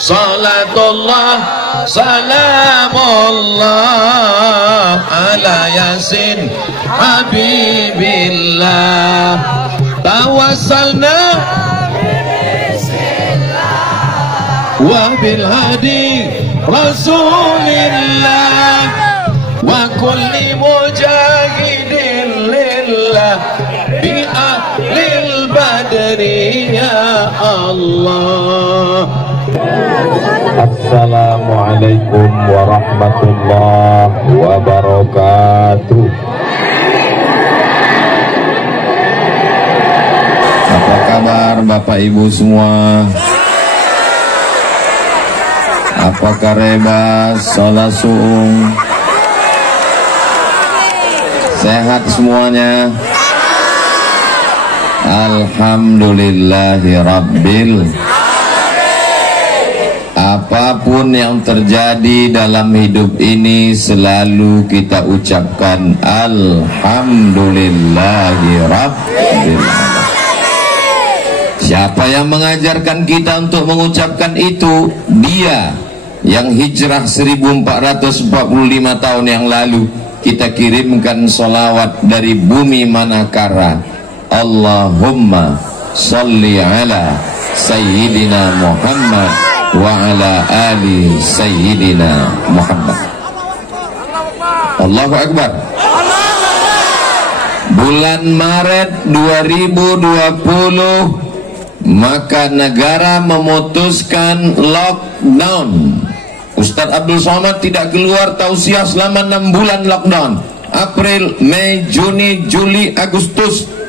Salatullah salamullah ala yasin habibillah tawassalna wa bil hadi rasulillah wa kulli mujahidin lillah bi ahlil badri ya Allah. Assalamualaikum warahmatullahi wabarakatuh. Apa kabar Bapak Ibu semua? Apa kabar sholat suung? Sehat semuanya? Alhamdulillahirabbil. Apapun yang terjadi dalam hidup ini selalu kita ucapkan Alhamdulillahirabbil. Siapa yang mengajarkan kita untuk mengucapkan itu? Dia yang hijrah 1445 tahun yang lalu. Kita kirimkan sholawat dari bumi Manakara. Allahumma salli ala Sayyidina Muhammad wa ala ali Sayyidina Muhammad. Allahu Akbar. Bulan Maret 2020 maka negara memutuskan lockdown. Ustadz Abdul Somad tidak keluar tausiah selama 6 bulan lockdown. April, Mei, Juni, Juli, Agustus.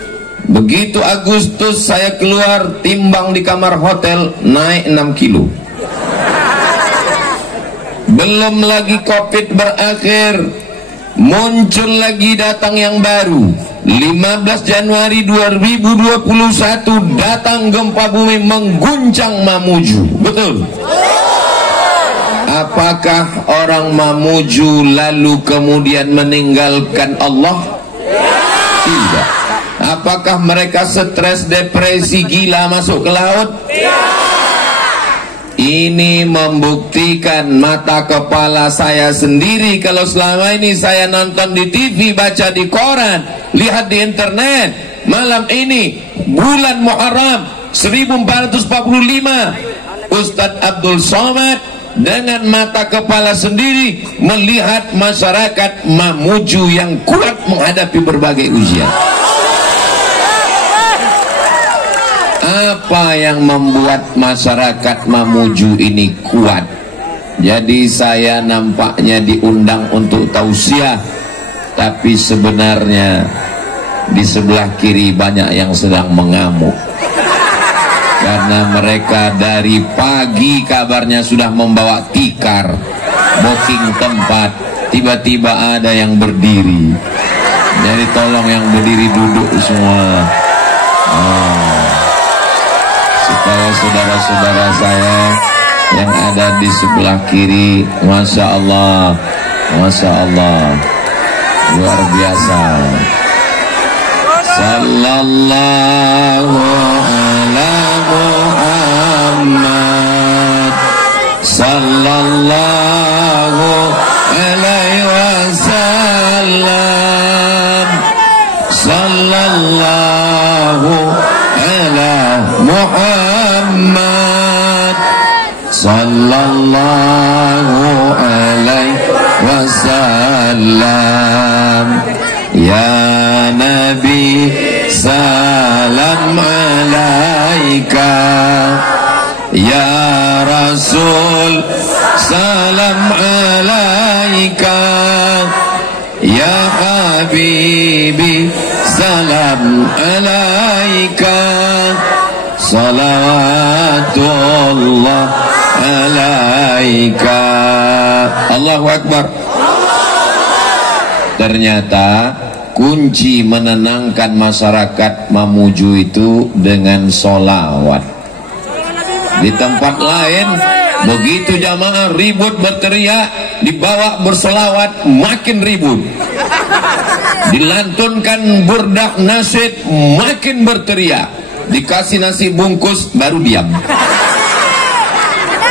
Begitu Agustus saya keluar, timbang di kamar hotel naik 6 kilo. Belum lagi COVID berakhir, muncul lagi datang yang baru. 15 Januari 2021 datang gempa bumi mengguncang Mamuju. Betul? Apakah orang Mamuju lalu kemudian meninggalkan Allah? Tidak. Apakah mereka stres, depresi, gila masuk ke laut? Ini membuktikan mata kepala saya sendiri. Kalau selama ini saya nonton di TV, baca di koran, lihat di internet, malam ini bulan Muharram 1445 Ustadz Abdul Somad dengan mata kepala sendiri melihat masyarakat Mamuju yang kuat menghadapi berbagai ujian. Apa yang membuat masyarakat Mamuju ini kuat? Jadi saya nampaknya diundang untuk tausiah, tapi sebenarnya di sebelah kiri banyak yang sedang mengamuk. Karena mereka dari pagi kabarnya sudah membawa tikar, booking tempat, tiba-tiba ada yang berdiri. Jadi tolong yang berdiri duduk semua. Supaya saudara-saudara saya yang ada di sebelah kiri, Masya Allah, Masya Allah, luar biasa. Sallallahu ala Muhammad, sallallahu alaihi wasallam, sallallahu ala Muhammad, sallallahu alaihi wasallam. Ya Nabi salam alaika, ya Rasul salam alaika, ya Habibi salam alaika, salawatullah alaika. Allahu Akbar. Ternyata kunci menenangkan masyarakat Mamuju itu dengan sholawat. Di tempat lain begitu jamaah ribut berteriak, dibawa bersolawat makin ribut. Dilantunkan burdah nasyid makin berteriak. Dikasih nasi bungkus baru diam.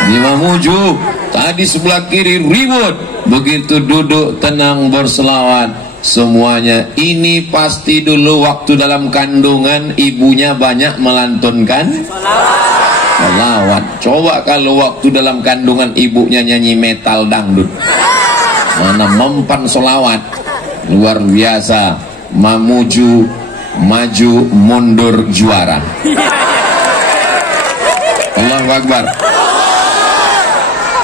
Di Mamuju tadi sebelah kiri ribut, begitu duduk tenang berselawat semuanya. Ini pasti dulu waktu dalam kandungan ibunya banyak melantunkan selawat. Coba kalau waktu dalam kandungan ibunya nyanyi metal dangdut, mana mempan selawat. Luar biasa. Mamuju maju mundur juara. Allahu Akbar.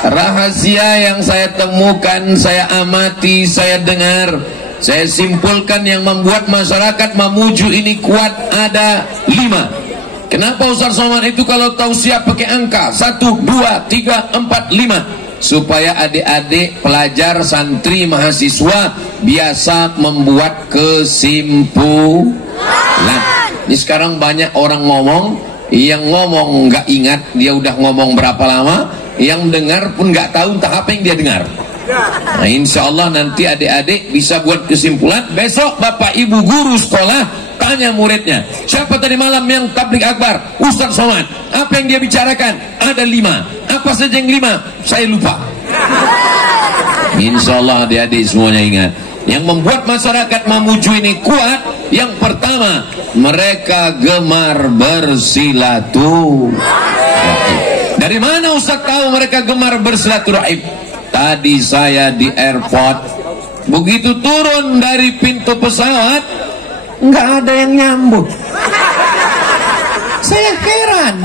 Rahasia yang saya temukan, saya amati, saya dengar, saya simpulkan yang membuat masyarakat Mamuju ini kuat ada 5. Kenapa Ustaz Somad itu kalau tausiah pakai angka 1, 2, 3, 4, 5? Supaya adik-adik, pelajar, santri, mahasiswa biasa membuat kesimpulan. Ini sekarang banyak orang ngomong, yang ngomong nggak ingat dia udah ngomong berapa lama, yang dengar pun nggak tahu entah apa yang dia dengar. Nah, insya Allah nanti adik-adik bisa buat kesimpulan. Besok bapak ibu guru sekolah tanya muridnya, siapa tadi malam yang tabligh akbar? Ustaz Somad. Apa yang dia bicarakan? Ada 5. Apa saja yang 5? Saya lupa. Insya Allah adik-adik semuanya ingat. Yang membuat masyarakat Mamuju ini kuat, yang pertama, mereka gemar bersilaturahim. Dari mana Ustaz tahu mereka gemar bersilaturahim? Tadi saya di airport, begitu turun dari pintu pesawat, nggak ada yang nyambut. Saya heran.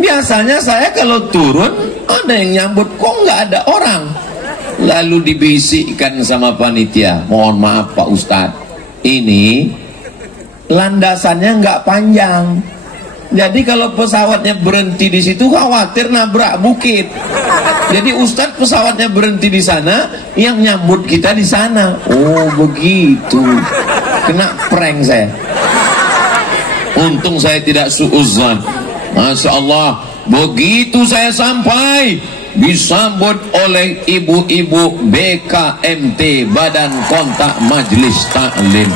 Biasanya saya kalau turun ada yang nyambut, kok nggak ada orang? Lalu dibisikkan sama panitia, mohon maaf Pak Ustadz, ini landasannya nggak panjang. Jadi kalau pesawatnya berhenti di situ khawatir nabrak bukit. Jadi Ustadz pesawatnya berhenti di sana, yang nyambut kita di sana. Oh begitu. Kena prank saya. Untung saya tidak suudzon. Masya Allah. Begitu saya sampai, disambut oleh ibu-ibu BKMT, Badan Kontak Majelis Taklim.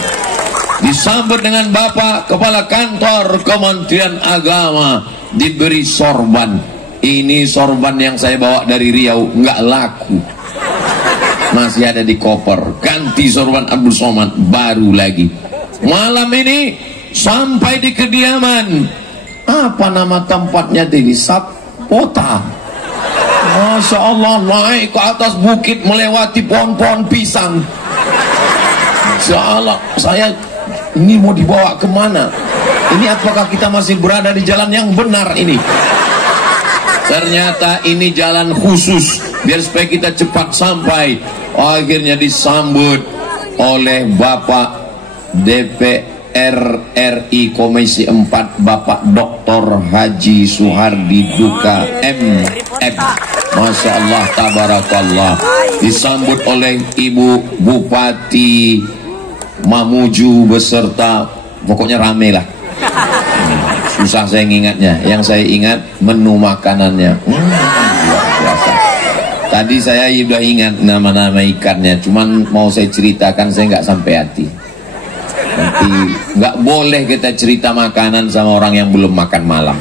Disambut dengan Bapak Kepala Kantor Kementerian Agama, diberi sorban. Ini sorban yang saya bawa dari Riau, nggak laku, masih ada di koper. Ganti sorban Abdul Somad baru lagi. Malam ini sampai di kediaman, apa nama tempatnya tadi? Sapota. Masya Allah, naik ke atas bukit melewati pohon-pohon pisang. Masya Allah, saya ini mau dibawa kemana? Ini apakah kita masih berada di jalan yang benar ini? Ternyata ini jalan khusus biar supaya kita cepat sampai. Akhirnya disambut oleh Bapak DPR RI Komisi 4, Bapak Dr. Haji Suhardi Duka MM. Masya Allah, tabarakallah. Disambut oleh Ibu Bupati Mamuju beserta, pokoknya rame lah. Susah saya ingatnya. Yang saya ingat menu makanannya. Luar biasa. Tadi saya sudah ingat nama-nama ikannya, cuman mau saya ceritakan saya nggak sampai hati. Nanti nggak boleh kita cerita makanan sama orang yang belum makan malam.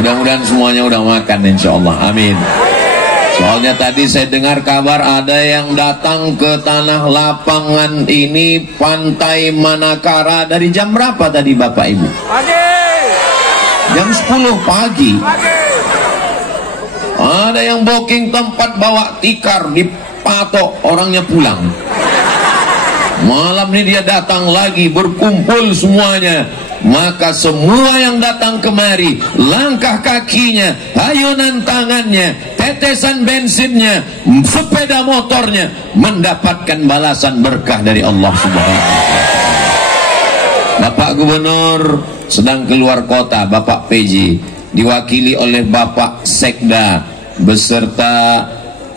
Mudah-mudahan semuanya udah makan insya Allah. Amin. Soalnya tadi saya dengar kabar ada yang datang ke Tanah Lapangan ini, Pantai Manakara, dari jam berapa tadi Bapak Ibu? Pagi. Jam 10 pagi. Ada yang booking tempat bawa tikar, dipatok, orangnya pulang. Malam ini dia datang lagi, berkumpul semuanya. Maka semua yang datang kemari, langkah kakinya, ayunan tangannya, tetesan bensinnya, sepeda motornya, mendapatkan balasan berkah dari Allah Subhanahu wa Ta'ala. Bapak Gubernur sedang keluar kota, Bapak PJ, diwakili oleh Bapak Sekda beserta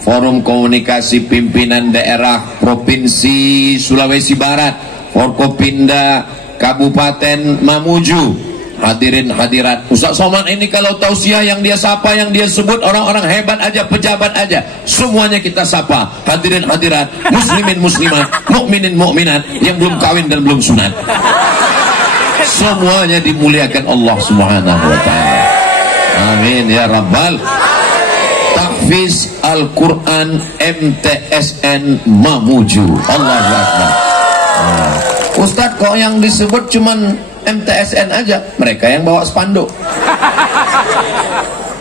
Forum Komunikasi Pimpinan Daerah Provinsi Sulawesi Barat, Forkopimda Kabupaten Mamuju, hadirin hadirat. Ustaz Somad ini kalau tausiah yang dia sapa, yang dia sebut orang-orang hebat aja, pejabat aja, semuanya kita sapa. Hadirin hadirat, muslimin muslimat, mukminin mukminat, yang belum kawin dan belum sunat, semuanya dimuliakan Allah Subhanahu wa Ta'ala. Amin ya rabbal. Tahfiz Al-Quran MTSN Mamuju. Allahu Akbar. Ustadz, kok yang disebut cuman MTSN aja? Mereka yang bawa spanduk.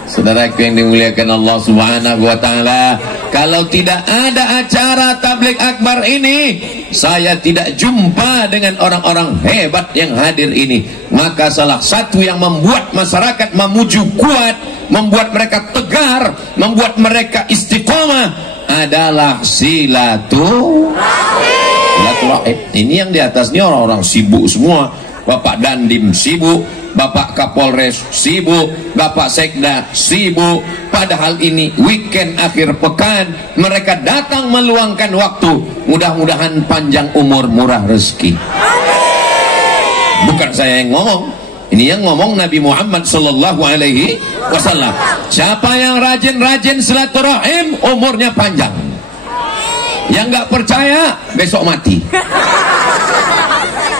Saudaraku yang dimuliakan Allah Subhanahu wa taala, kalau tidak ada acara tabligh akbar ini, saya tidak jumpa dengan orang-orang hebat yang hadir ini. Maka salah satu yang membuat masyarakat Mamuju kuat, membuat mereka tegar, membuat mereka istiqomah adalah silaturahim. Ini yang di atasnya orang-orang sibuk semua. Bapak Dandim sibuk, Bapak Kapolres sibuk, Bapak Sekda sibuk. Padahal ini weekend akhir pekan, mereka datang meluangkan waktu. Mudah-mudahan panjang umur, murah rezeki. Bukan saya yang ngomong, ini yang ngomong Nabi Muhammad sallallahu alaihi wasallam. Siapa yang rajin-rajin silaturahim, umurnya panjang. Yang nggak percaya, besok mati.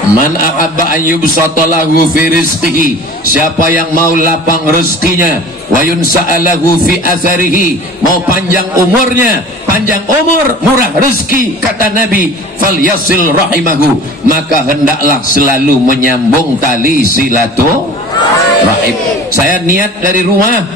Man ahabba an yubsata lahu fi rizqihi, siapa yang mau lapang rezekinya, wa yunsa'alahu fi atharihi, mau panjang umurnya, panjang umur murah rezeki, kata Nabi, falyasil rahimahu, maka hendaklah selalu menyambung tali silaturahim. Saya niat dari rumah,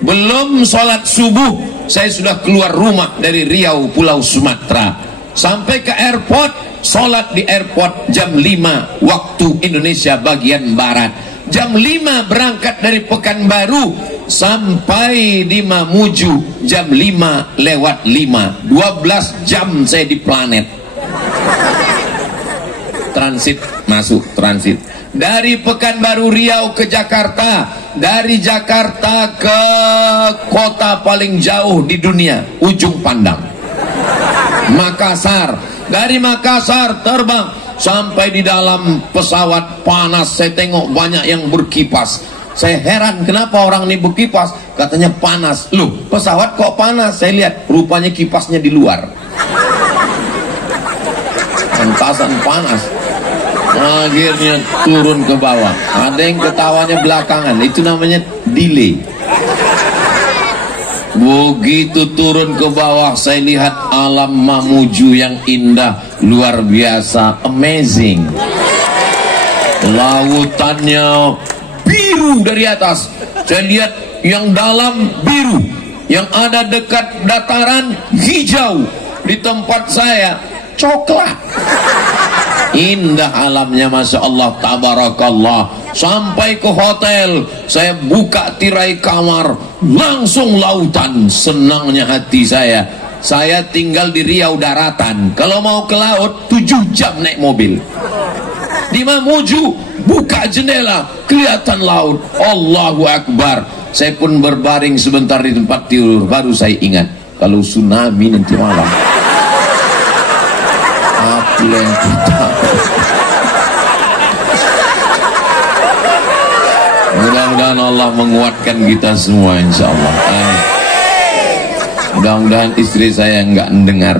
belum sholat subuh saya sudah keluar rumah dari Riau, Pulau Sumatera, sampai ke airport. Sholat di airport jam 5 waktu Indonesia bagian Barat. Jam 5 berangkat dari Pekanbaru, sampai di Mamuju jam 5 lewat 5. 12 jam saya di planet. Transit, masuk transit. Dari Pekanbaru Riau ke Jakarta, dari Jakarta ke kota paling jauh di dunia, Ujung Pandang, Makassar. Dari Makassar terbang sampai di dalam pesawat panas. Saya tengok banyak yang berkipas. Saya heran kenapa orang ini berkipas. Katanya panas. Loh, pesawat kok panas? Saya lihat rupanya kipasnya di luar. Pantasan panas. Akhirnya turun ke bawah. Ada yang ketawanya belakangan. Itu namanya delay. Begitu turun ke bawah, saya lihat alam Mamuju yang indah, luar biasa, amazing. Lautannya biru dari atas. Saya lihat yang dalam biru, yang ada dekat dataran hijau. Di tempat saya coklat. Indah alamnya, masya Allah, tabarakallah. Sampai ke hotel, saya buka tirai kamar, langsung lautan. Senangnya hati saya. Saya tinggal di Riau daratan. Kalau mau ke laut 7 jam naik mobil. Di Mamuju buka jendela, kelihatan laut. Allahu Akbar. Saya pun berbaring sebentar di tempat tidur. Baru saya ingat, kalau tsunami nanti malam, apa yang kita. Mudah-mudahan Allah menguatkan kita semua, insya Allah. Mudah-mudahan istri saya enggak mendengar.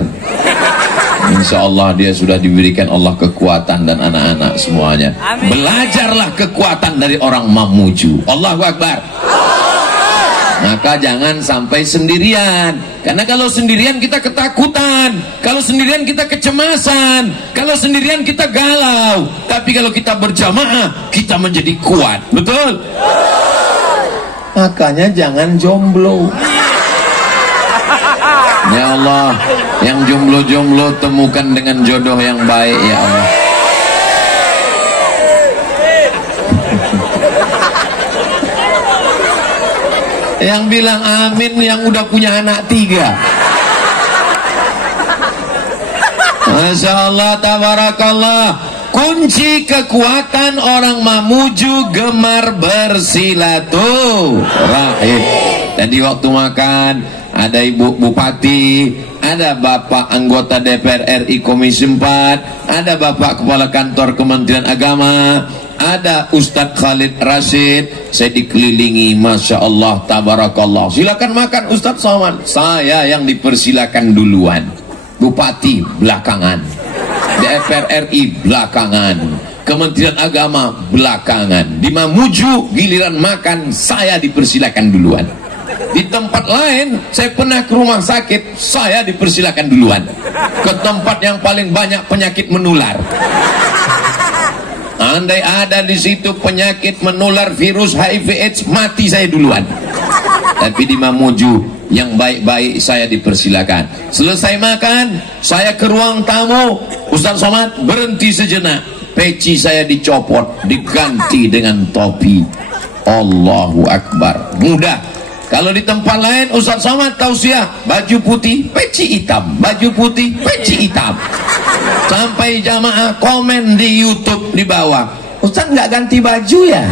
Insya Allah dia sudah diberikan Allah kekuatan dan anak-anak semuanya. Amin. Belajarlah kekuatan dari orang Mamuju. Allahu Akbar. Maka jangan sampai sendirian. Karena kalau sendirian kita ketakutan, kalau sendirian kita kecemasan, kalau sendirian kita galau. Tapi kalau kita berjamaah, kita menjadi kuat. Betul? Makanya jangan jomblo. Ya Allah, yang jomblo-jomblo temukan dengan jodoh yang baik, ya Allah. Yang bilang amin yang udah punya anak 3. Masya Allah, tabarakallah. Kunci kekuatan orang Mamuju gemar bersilaturahim. Tadi waktu makan ada Ibu Bupati, ada Bapak anggota DPR RI Komisi 4, ada Bapak Kepala Kantor Kementerian Agama, ada Ustadz Khalid Rashid. Saya dikelilingi, Masya Allah, tabarakallah. Silakan makan Ustadz Somad. Saya yang dipersilakan duluan. Bupati belakangan, DPR RI belakangan, Kementerian Agama belakangan. Di Mamuju giliran makan saya dipersilakan duluan. Di tempat lain saya pernah ke rumah sakit, saya dipersilakan duluan. Ke tempat yang paling banyak penyakit menular. Andai ada di situ penyakit menular virus HIV/AIDS, mati saya duluan. Tapi di Mamuju yang baik-baik saya dipersilakan. Selesai makan, saya ke ruang tamu. Ustaz Somad berhenti sejenak. Peci saya dicopot, diganti dengan topi. Allahu Akbar. Mudah. Kalau di tempat lain Ustaz Somad tausiah, baju putih, peci hitam, baju putih, peci hitam. Sampai jamaah komen di YouTube di bawah, Ustaz nggak ganti baju ya?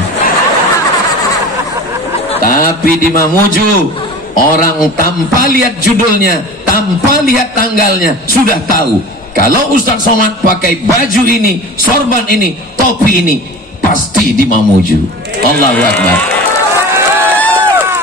Tapi di Mamuju orang tanpa lihat judulnya, tanpa lihat tanggalnya sudah tahu kalau Ustaz Somad pakai baju ini, sorban ini, topi ini, pasti di Mamuju. Allahu Akbar.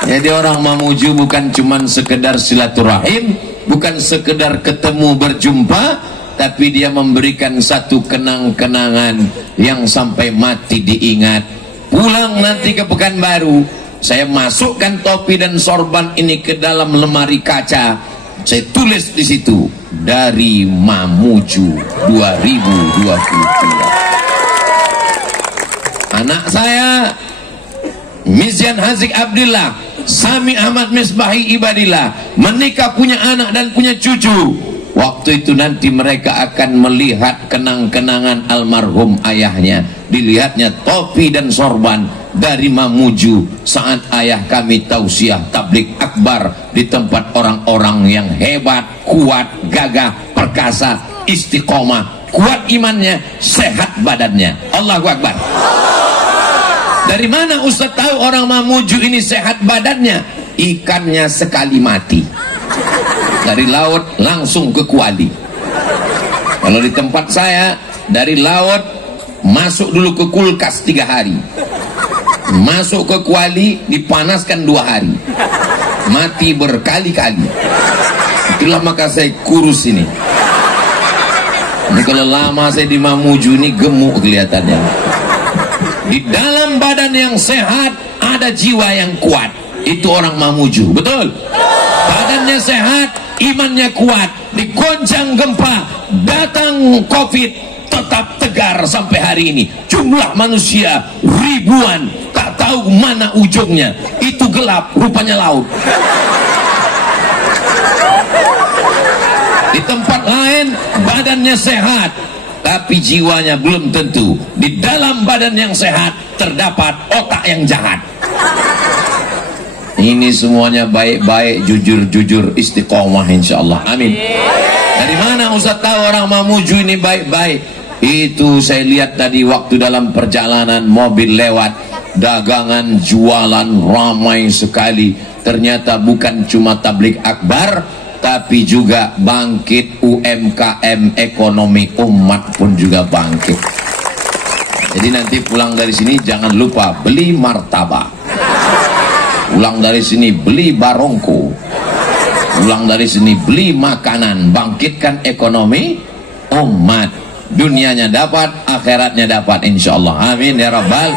Jadi orang Mamuju bukan cuman sekedar silaturahim, bukan sekedar ketemu berjumpa, tapi dia memberikan satu kenang-kenangan yang sampai mati diingat. Pulang nanti ke Pekanbaru, saya masukkan topi dan sorban ini ke dalam lemari kaca. Saya tulis di situ, dari Mamuju 2022. Anak saya Mizyan Hazik Abdillah, Sami Ahmad Misbahi Ibadillah, menikah, punya anak dan punya cucu. Waktu itu nanti mereka akan melihat kenang-kenangan almarhum ayahnya. Dilihatnya topi dan sorban dari Mamuju saat ayah kami tausiah tablik akbar di tempat orang-orang yang hebat, kuat, gagah, perkasa, istiqomah, kuat imannya, sehat badannya. Allahu Akbar. Dari mana Ustaz tahu orang Mamuju ini sehat badannya? Ikannya sekali mati. Dari laut langsung ke kuali. Kalau di tempat saya, dari laut masuk dulu ke kulkas 3 hari. Masuk ke kuali dipanaskan 2 hari. Mati berkali-kali. Itulah maka saya kurus ini. Ini kalau lama saya di Mamuju ini gemuk kelihatannya. Di dalam badan yang sehat ada jiwa yang kuat. Itu orang Mamuju, betul? Badannya sehat, imannya kuat. Digoncang gempa, datang COVID, tetap tegar sampai hari ini. Jumlah manusia ribuan, tak tahu mana ujungnya. Itu gelap, rupanya laut. Di tempat lain badannya sehat, tapi jiwanya belum tentu. Di dalam badan yang sehat terdapat otak yang jahat. Ini semuanya baik-baik, jujur-jujur, istiqomah insyaallah. Amin. Dari mana Ustaz tahu orang Mamuju ini baik-baik? Itu saya lihat tadi waktu dalam perjalanan mobil lewat, dagangan jualan ramai sekali. Ternyata bukan cuma tablik akbar, tapi juga bangkit UMKM, ekonomi umat pun juga bangkit. Jadi nanti pulang dari sini jangan lupa beli martabak, pulang dari sini beli barongko, pulang dari sini beli makanan, bangkitkan ekonomi umat. Dunianya dapat, akhiratnya dapat insyaallah. Amin ya rabbal.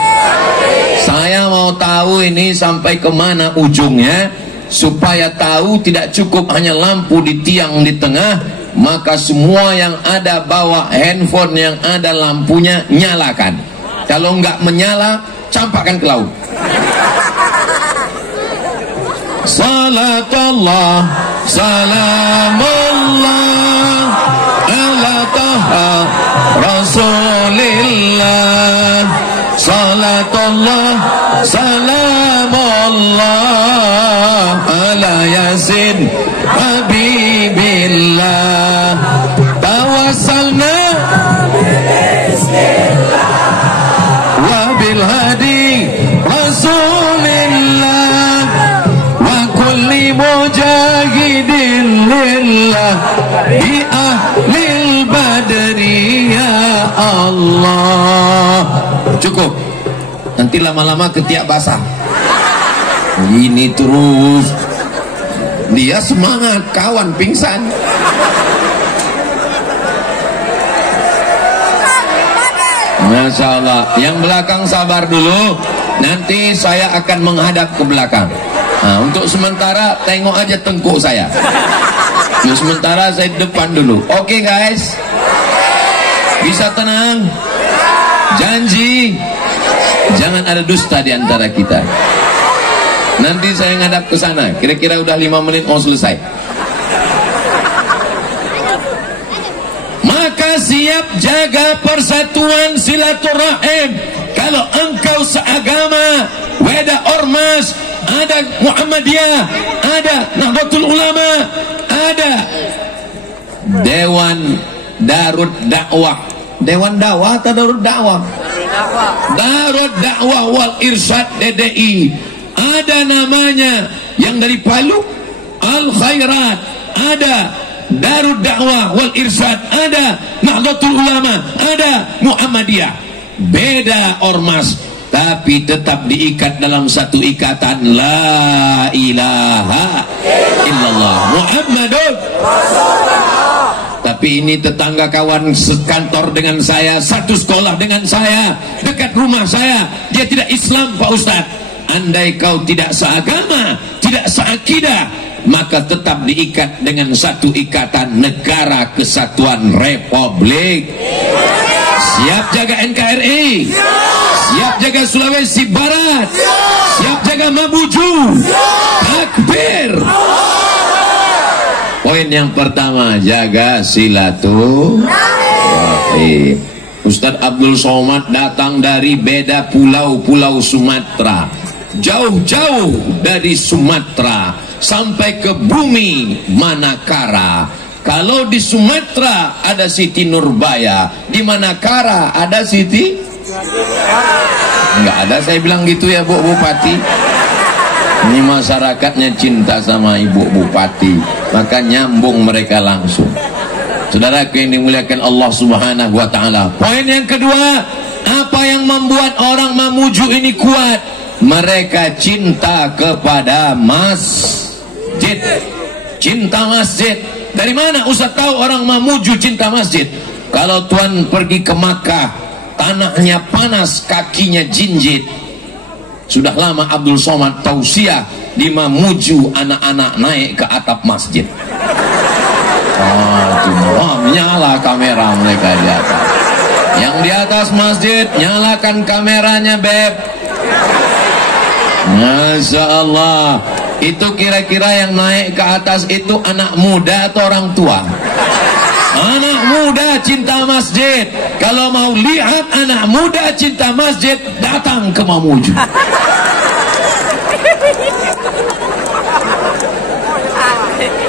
Saya mau tahu ini sampai kemana ujungnya, supaya tahu tidak cukup hanya lampu di tiang di tengah, maka semua yang ada bawa handphone yang ada lampunya nyalakan. Kalau enggak menyala, campakkan ke laut. Salatullah salamullah ala taha rasulillah. Salatullah salamullah ala yasin habibillah. Tawassalna wa bil hadi rasulillah wa kulli mujahidin lillah bi ahlil badri ya Allah. Cukup, nanti lama-lama ketiak basah. Ini terus dia semangat, kawan pingsan. Masya Allah. Yang belakang sabar dulu, nanti saya akan menghadap ke belakang. Nah, untuk sementara tengok aja tengkuk saya. Untuk sementara saya depan dulu. Oke guys, bisa tenang. Janji jangan ada dusta di antara kita. Nanti saya ngadap ke sana. Kira-kira udah 5 menit mau selesai. Maka siap jaga persatuan silaturahim. Kalau engkau seagama, weda ormas, ada Muhammadiyah, ada Nahdlatul Ulama, ada Dewan Darut Dakwah. Dewan Dakwah atau Darut Dakwah? Darut Dakwah wal Irsyad DDI. Ada namanya yang dari Palu, Al Khairat, ada Darut Dakwah wal Irsyad, ada Nahdlatul Ulama, ada Muhammadiyah. Beda ormas, tapi tetap diikat dalam satu ikatan, la ilaha illallah Muhammadun Rasulullah. Tapi ini tetangga kawan sekantor dengan saya, satu sekolah dengan saya, dekat rumah saya, dia tidak Islam Pak Ustadz. Andai kau tidak seagama, tidak seakidah, maka tetap diikat dengan satu ikatan, Negara Kesatuan Republik. Siap jaga NKRI, siap jaga Sulawesi Barat, siap jaga Mamuju. Takbir. Poin yang pertama, jaga silaturahim. Ustadz Abdul Somad datang dari beda pulau-pulau Sumatera, jauh-jauh dari Sumatera sampai ke bumi Manakara. Kalau di Sumatera ada Siti Nurbaya, di Manakara ada Siti? Enggak ada, saya bilang gitu ya Bu Bupati. Ini masyarakatnya cinta sama Ibu Bupati, maka nyambung mereka langsung. Saudaraku yang dimuliakan Allah Subhanahu wa Ta'ala. Poin yang kedua, apa yang membuat orang Mamuju ini kuat? Mereka cinta kepada masjid. Cinta masjid. Dari mana Ustaz tahu orang Mamuju cinta masjid? Kalau Tuan pergi ke Makkah, tanahnya panas, kakinya jinjit. Sudah lama Abdul Somad tausiah di Mamuju, anak-anak naik ke atap masjid. Nyala kamera mereka di atas. Yang di atas masjid, nyalakan kameranya Beb. Masya Allah. Itu kira-kira yang naik ke atas itu anak muda atau orang tua? Anak muda cinta masjid. Kalau mau lihat anak muda cinta masjid, datang ke Mamuju.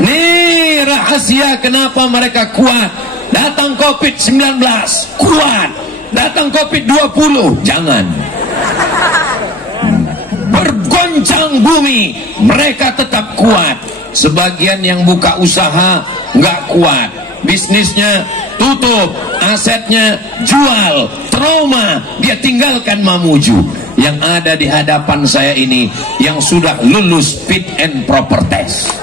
Nih rahasia kenapa mereka kuat. Datang COVID-19 kuat, datang COVID-20 jangan. Bergoncang bumi, mereka tetap kuat. Sebagian yang buka usaha nggak kuat, bisnisnya tutup, asetnya jual, trauma, dia tinggalkan Mamuju. Yang ada di hadapan saya ini yang sudah lulus fit and proper test.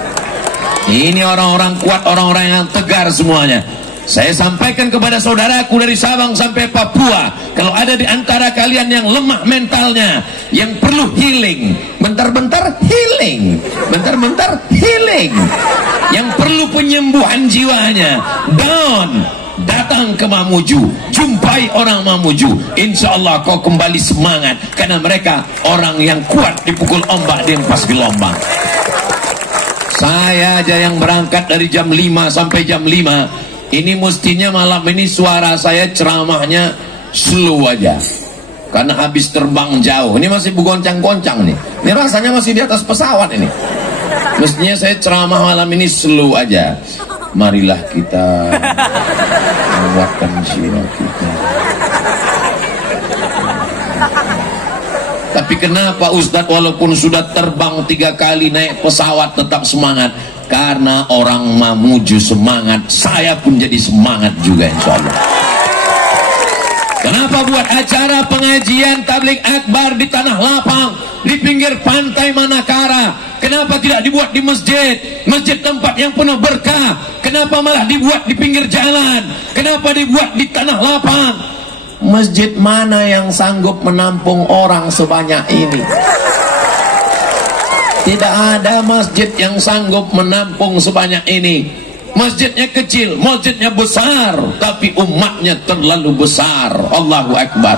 Ini orang-orang kuat, orang-orang yang tegar semuanya. Saya sampaikan kepada saudaraku dari Sabang sampai Papua, kalau ada di antara kalian yang lemah mentalnya, yang perlu healing, bentar-bentar healing, bentar-bentar healing, yang perlu penyembuhan jiwanya, down, datang ke Mamuju, jumpai orang Mamuju, insya Allah kau kembali semangat, karena mereka orang yang kuat dipukul ombak, dihempas gelombang. Saya aja yang berangkat dari jam 5 sampai jam 5. Ini mestinya malam ini suara saya ceramahnya slow aja, karena habis terbang jauh. Ini masih bergoncang-goncang nih. Ini rasanya masih di atas pesawat ini. Mestinya saya ceramah malam ini slow aja. Marilah kita menguatkan jiwa kita. Tapi kenapa Ustadz walaupun sudah terbang 3 kali naik pesawat tetap semangat? Karena orang Mamuju semangat, saya pun jadi semangat juga insya Allah. Kenapa buat acara pengajian tabligh akbar di tanah lapang, di pinggir pantai Manakara? Kenapa tidak dibuat di masjid? Masjid tempat yang penuh berkah. Kenapa malah dibuat di pinggir jalan? Kenapa dibuat di tanah lapang? masjid mana yang sanggup menampung orang sebanyak ini? Tidak ada masjid yang sanggup menampung sebanyak ini. Masjidnya kecil, masjidnya besar, tapi umatnya terlalu besar. Allahu Akbar.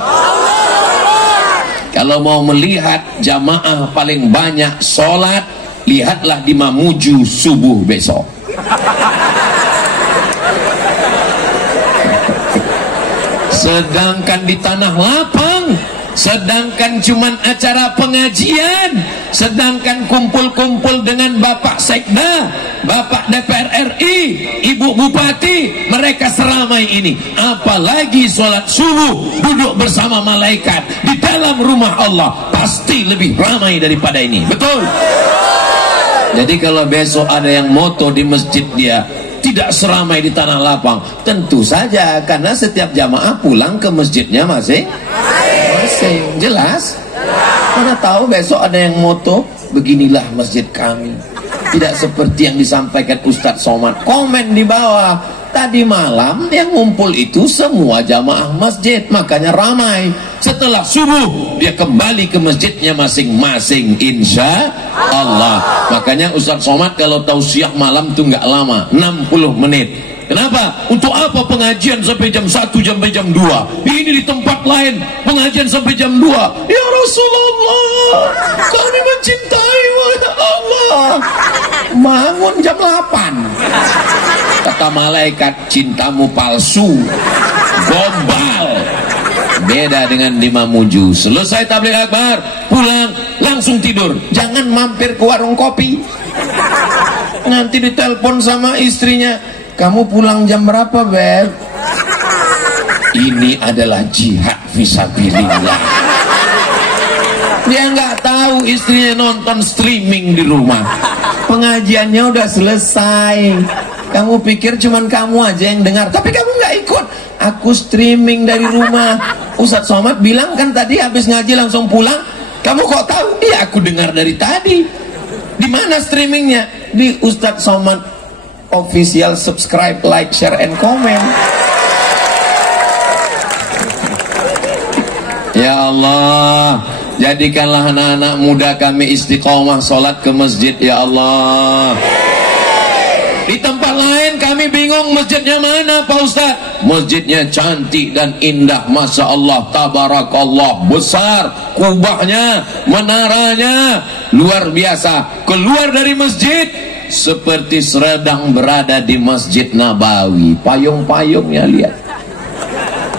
Kalau mau melihat jamaah paling banyak sholat, lihatlah di Mamuju subuh besok. Sedangkan di Tanah Lapang, sedangkan cuman acara pengajian, sedangkan kumpul-kumpul dengan Bapak Sekda, Bapak DPR RI, Ibu Bupati, mereka seramai ini. Apalagi sholat subuh duduk bersama malaikat di dalam rumah Allah, pasti lebih ramai daripada ini. Betul? Jadi kalau besok ada yang moto di masjid dia tidak seramai di Tanah Lapang, tentu saja karena setiap jamaah pulang ke masjidnya masing-masing. Jelas? Mana tahu besok ada yang moto beginilah masjid kami, tidak seperti yang disampaikan Ustadz Somad. Komen di bawah, tadi malam yang ngumpul itu semua jamaah masjid, makanya ramai. Setelah subuh dia kembali ke masjidnya masing-masing, insya Allah. Makanya Ustadz Somad kalau tausiah malam itu nggak lama, 60 menit. Kenapa? Untuk apa pengajian sampai jam 1 sampai jam 2? Ini di tempat lain pengajian sampai jam 2. Ya Rasulullah, kami mencintai Allah. Bangun jam 8. Kata malaikat, cintamu palsu, gombal. Beda dengan di Mamuju. Selesai tabligh akbar, pulang langsung tidur. Jangan mampir ke warung kopi. Nanti ditelepon sama istrinya, kamu pulang jam berapa, Beb? Ini adalah jihad fisabilillah. Dia nggak tahu istrinya nonton streaming di rumah. Pengajiannya udah selesai. Kamu pikir cuman kamu aja yang dengar, tapi kamu nggak ikut. Aku streaming dari rumah. Ustadz Somad bilang kan tadi habis ngaji langsung pulang. Kamu kok tahu? Dia aku dengar dari tadi. Di mana streamingnya? Di Ustadz Somad official, subscribe, like, share, and comment. Ya Allah, jadikanlah anak-anak muda kami istiqomah sholat ke masjid, ya Allah. Di tempat lain kami bingung masjidnya mana Pak Ustaz. Masjidnya cantik dan indah, Masya Allah, tabarakallah, besar, kubahnya, menaranya luar biasa. Keluar dari masjid seperti sedang berada di Masjid Nabawi. Payung-payungnya lihat,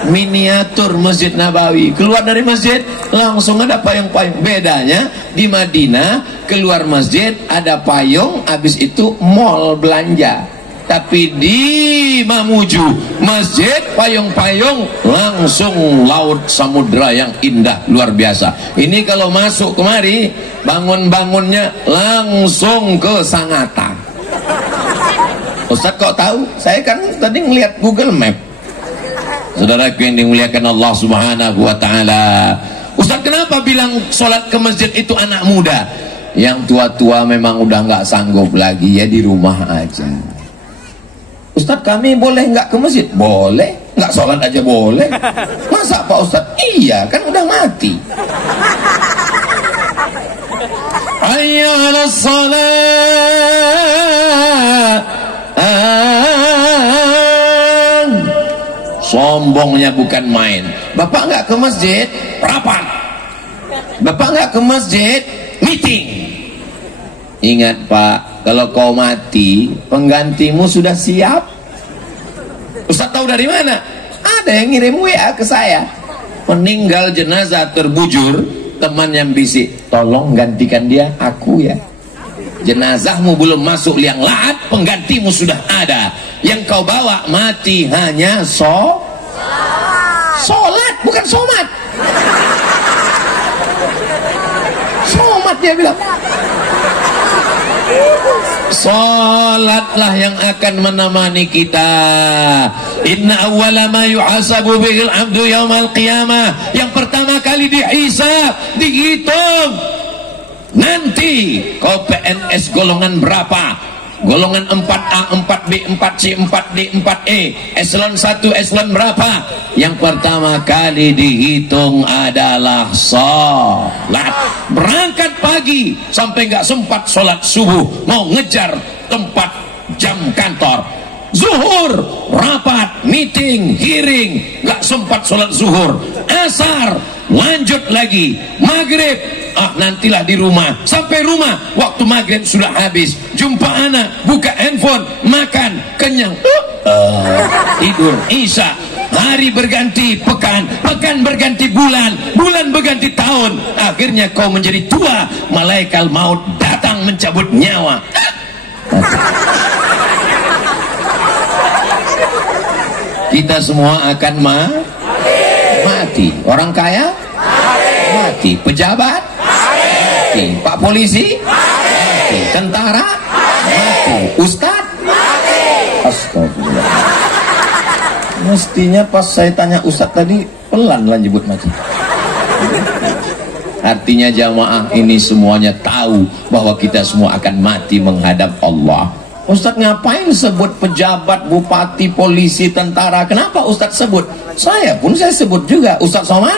miniatur Masjid Nabawi. Keluar dari masjid langsung ada payung-payung. Bedanya di Madinah keluar masjid ada payung, habis itu mall belanja. Tapi di Mamuju masjid payung-payung, langsung laut samudra yang indah luar biasa. Ini kalau masuk kemari bangun-bangunnya langsung ke Sangatta. Ustaz kok tahu? Saya kan tadi ngeliat Google Map. Saudaraku yang dimuliakan Allah Subhanahu wa ta'ala, Ustaz kenapa bilang sholat ke masjid itu anak muda? Yang tua-tua memang udah nggak sanggup lagi, ya di rumah aja. Ustaz kami boleh nggak ke masjid? Boleh. Nggak sholat aja boleh. Masa Pak Ustaz? Iya kan udah mati. Hayya 'alas shalah. Sombongnya bukan main. Bapak nggak ke masjid, rapat. Bapak nggak ke masjid, meeting. Ingat Pak, kalau kau mati, penggantimu sudah siap. Ustaz tahu dari mana? Ada yang ngirim WA ke saya. Meninggal jenazah terbujur, teman yang bisik, tolong gantikan dia, aku ya. Jenazahmu belum masuk liang lahat, penggantimu sudah ada. Yang kau bawa mati hanya sholat, bukan somat. Somat dia bilang. Sholatlah yang akan menemani kita. Inna awwala ma yuhasabu bihil abdu yaumal qiyamah. Yang pertama kali dihisab, dihitung. Nanti kau PNS golongan berapa? golongan 4A, 4B, 4C, 4D, 4E, eselon 1, eselon berapa? Yang pertama kali dihitung adalah sholat. Berangkat pagi sampai nggak sempat sholat subuh, mau ngejar tempat jam kantor. Zuhur, rapat, meeting, hearing, nggak sempat sholat zuhur. Asar, lanjut lagi. Maghrib, nantilah di rumah. Sampai rumah, waktu maghrib sudah habis. Jumpa anak, buka handphone, makan, kenyang, tidur. Isya, hari berganti pekan, pekan berganti bulan, bulan berganti tahun. Akhirnya kau menjadi tua, malaikat maut datang mencabut nyawa. Kita semua akan mati. Orang kaya mati. Pejabat mati. Pak polisi mati. Tentara mati. Ustad mati. Astagfirullah. Mestinya pas saya tanya Ustad tadi pelan lah nyebut mati. Artinya jamaah ini semuanya tahu bahwa kita semua akan mati menghadap Allah. Ustadz ngapain sebut pejabat, bupati, polisi, tentara? Kenapa Ustadz sebut? Saya sebut juga. Ustadz Somad?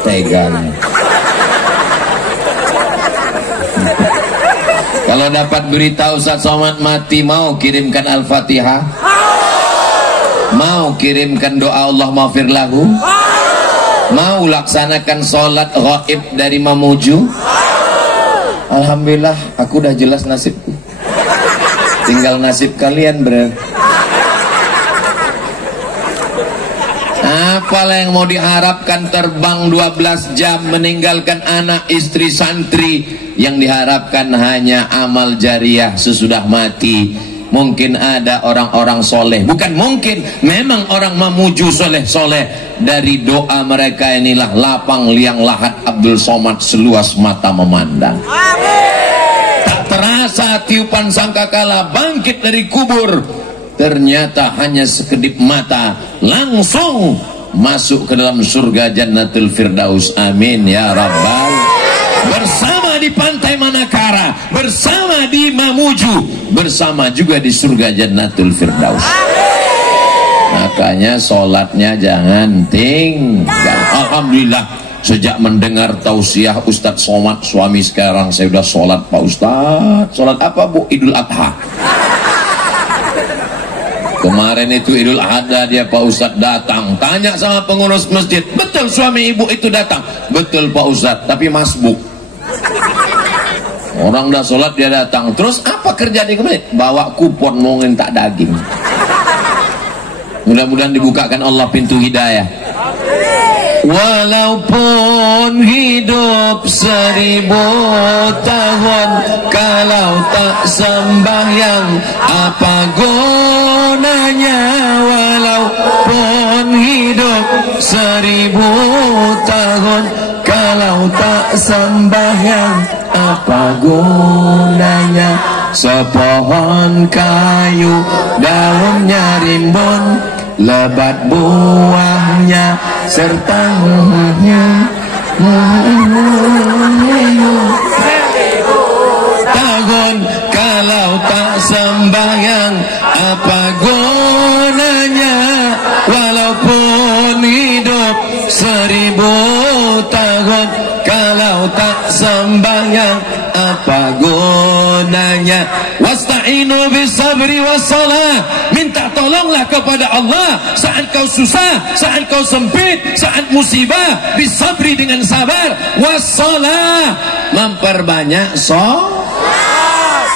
Teganya. Kalau dapat berita Ustadz Somad mati, mau kirimkan Al-Fatihah? Mau kirimkan doa Allah maghfir lahu? Mau laksanakan sholat ghaib dari Mamuju? Alhamdulillah, aku udah jelas nasibku. Tinggal nasib kalian berarti. Apalah yang mau diharapkan, terbang 12 jam meninggalkan anak, istri, santri. Yang diharapkan hanya amal jariah sesudah mati. Mungkin ada orang-orang soleh, bukan mungkin, memang orang Mamuju soleh-soleh. Dari doa mereka inilah lapang liang lahat Abdul Somad seluas mata memandang. Terasa tiupan sangkakala bangkit dari kubur, ternyata hanya sekedip mata, langsung masuk ke dalam surga Jannatul Firdaus. Amin ya Rabbal. Bersama di pantai Manakara, bersama di Mamuju, bersama juga di surga Jannatul Firdaus. Makanya sholatnya jangan tinggal. Alhamdulillah, sejak mendengar tausiah Ustadz Somad, suami sekarang saya udah sholat. Pak Ustadz, sholat apa Bu? Idul Adha. Kemarin itu Idul Adha, dia Pak Ustadz datang, tanya sama pengurus masjid, betul suami ibu itu datang? Betul Pak Ustadz, tapi masbuk. Orang udah sholat dia datang. Terus apa kerja di masjid? Bawa kupon mau minta daging. Mudah-mudahan dibukakan Allah pintu hidayah. Walaupun hidup 1000 tahun, kalau tak sembahyang apa gunanya? Walaupun hidup 1000 tahun, kalau tak sembahyang apa gunanya? Sepohon kayu daunnya rimbun, lebat buahnya serta tahun, kalau tak sembahyang apa gunanya? Walaupun hidup 1000 tahun, kalau tak sembahyang apa gunanya? Wasta'inu bisabri wassalah, minta tolonglah kepada Allah saat kau susah, saat kau sempit, saat musibah. Bisabri dengan sabar, wassalah memperbanyak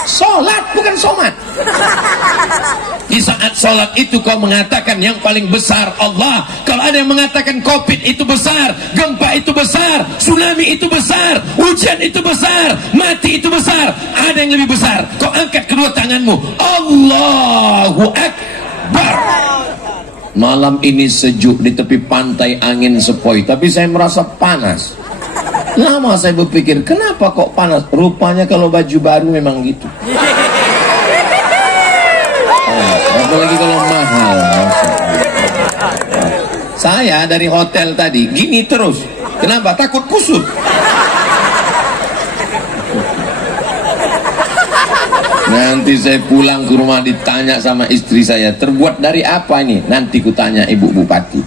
sholat, bukan somat. Di saat sholat itu kau mengatakan yang paling besar Allah. Kalau ada yang mengatakan COVID itu besar, gempa itu besar, tsunami itu besar, hujan itu besar, mati itu besar, ada yang lebih besar. Kau angkat kedua tanganmu, Allahu Akbar. Malam ini sejuk di tepi pantai, angin sepoi, tapi saya merasa panas. Lama saya berpikir, kenapa kok panas? Rupanya kalau baju baru memang gitu. Apalagi kalau mahal. Saya dari hotel tadi gini terus. Kenapa? Takut kusut. Nanti saya pulang ke rumah ditanya sama istri saya, terbuat dari apa ini? Nanti kutanya ibu bupati.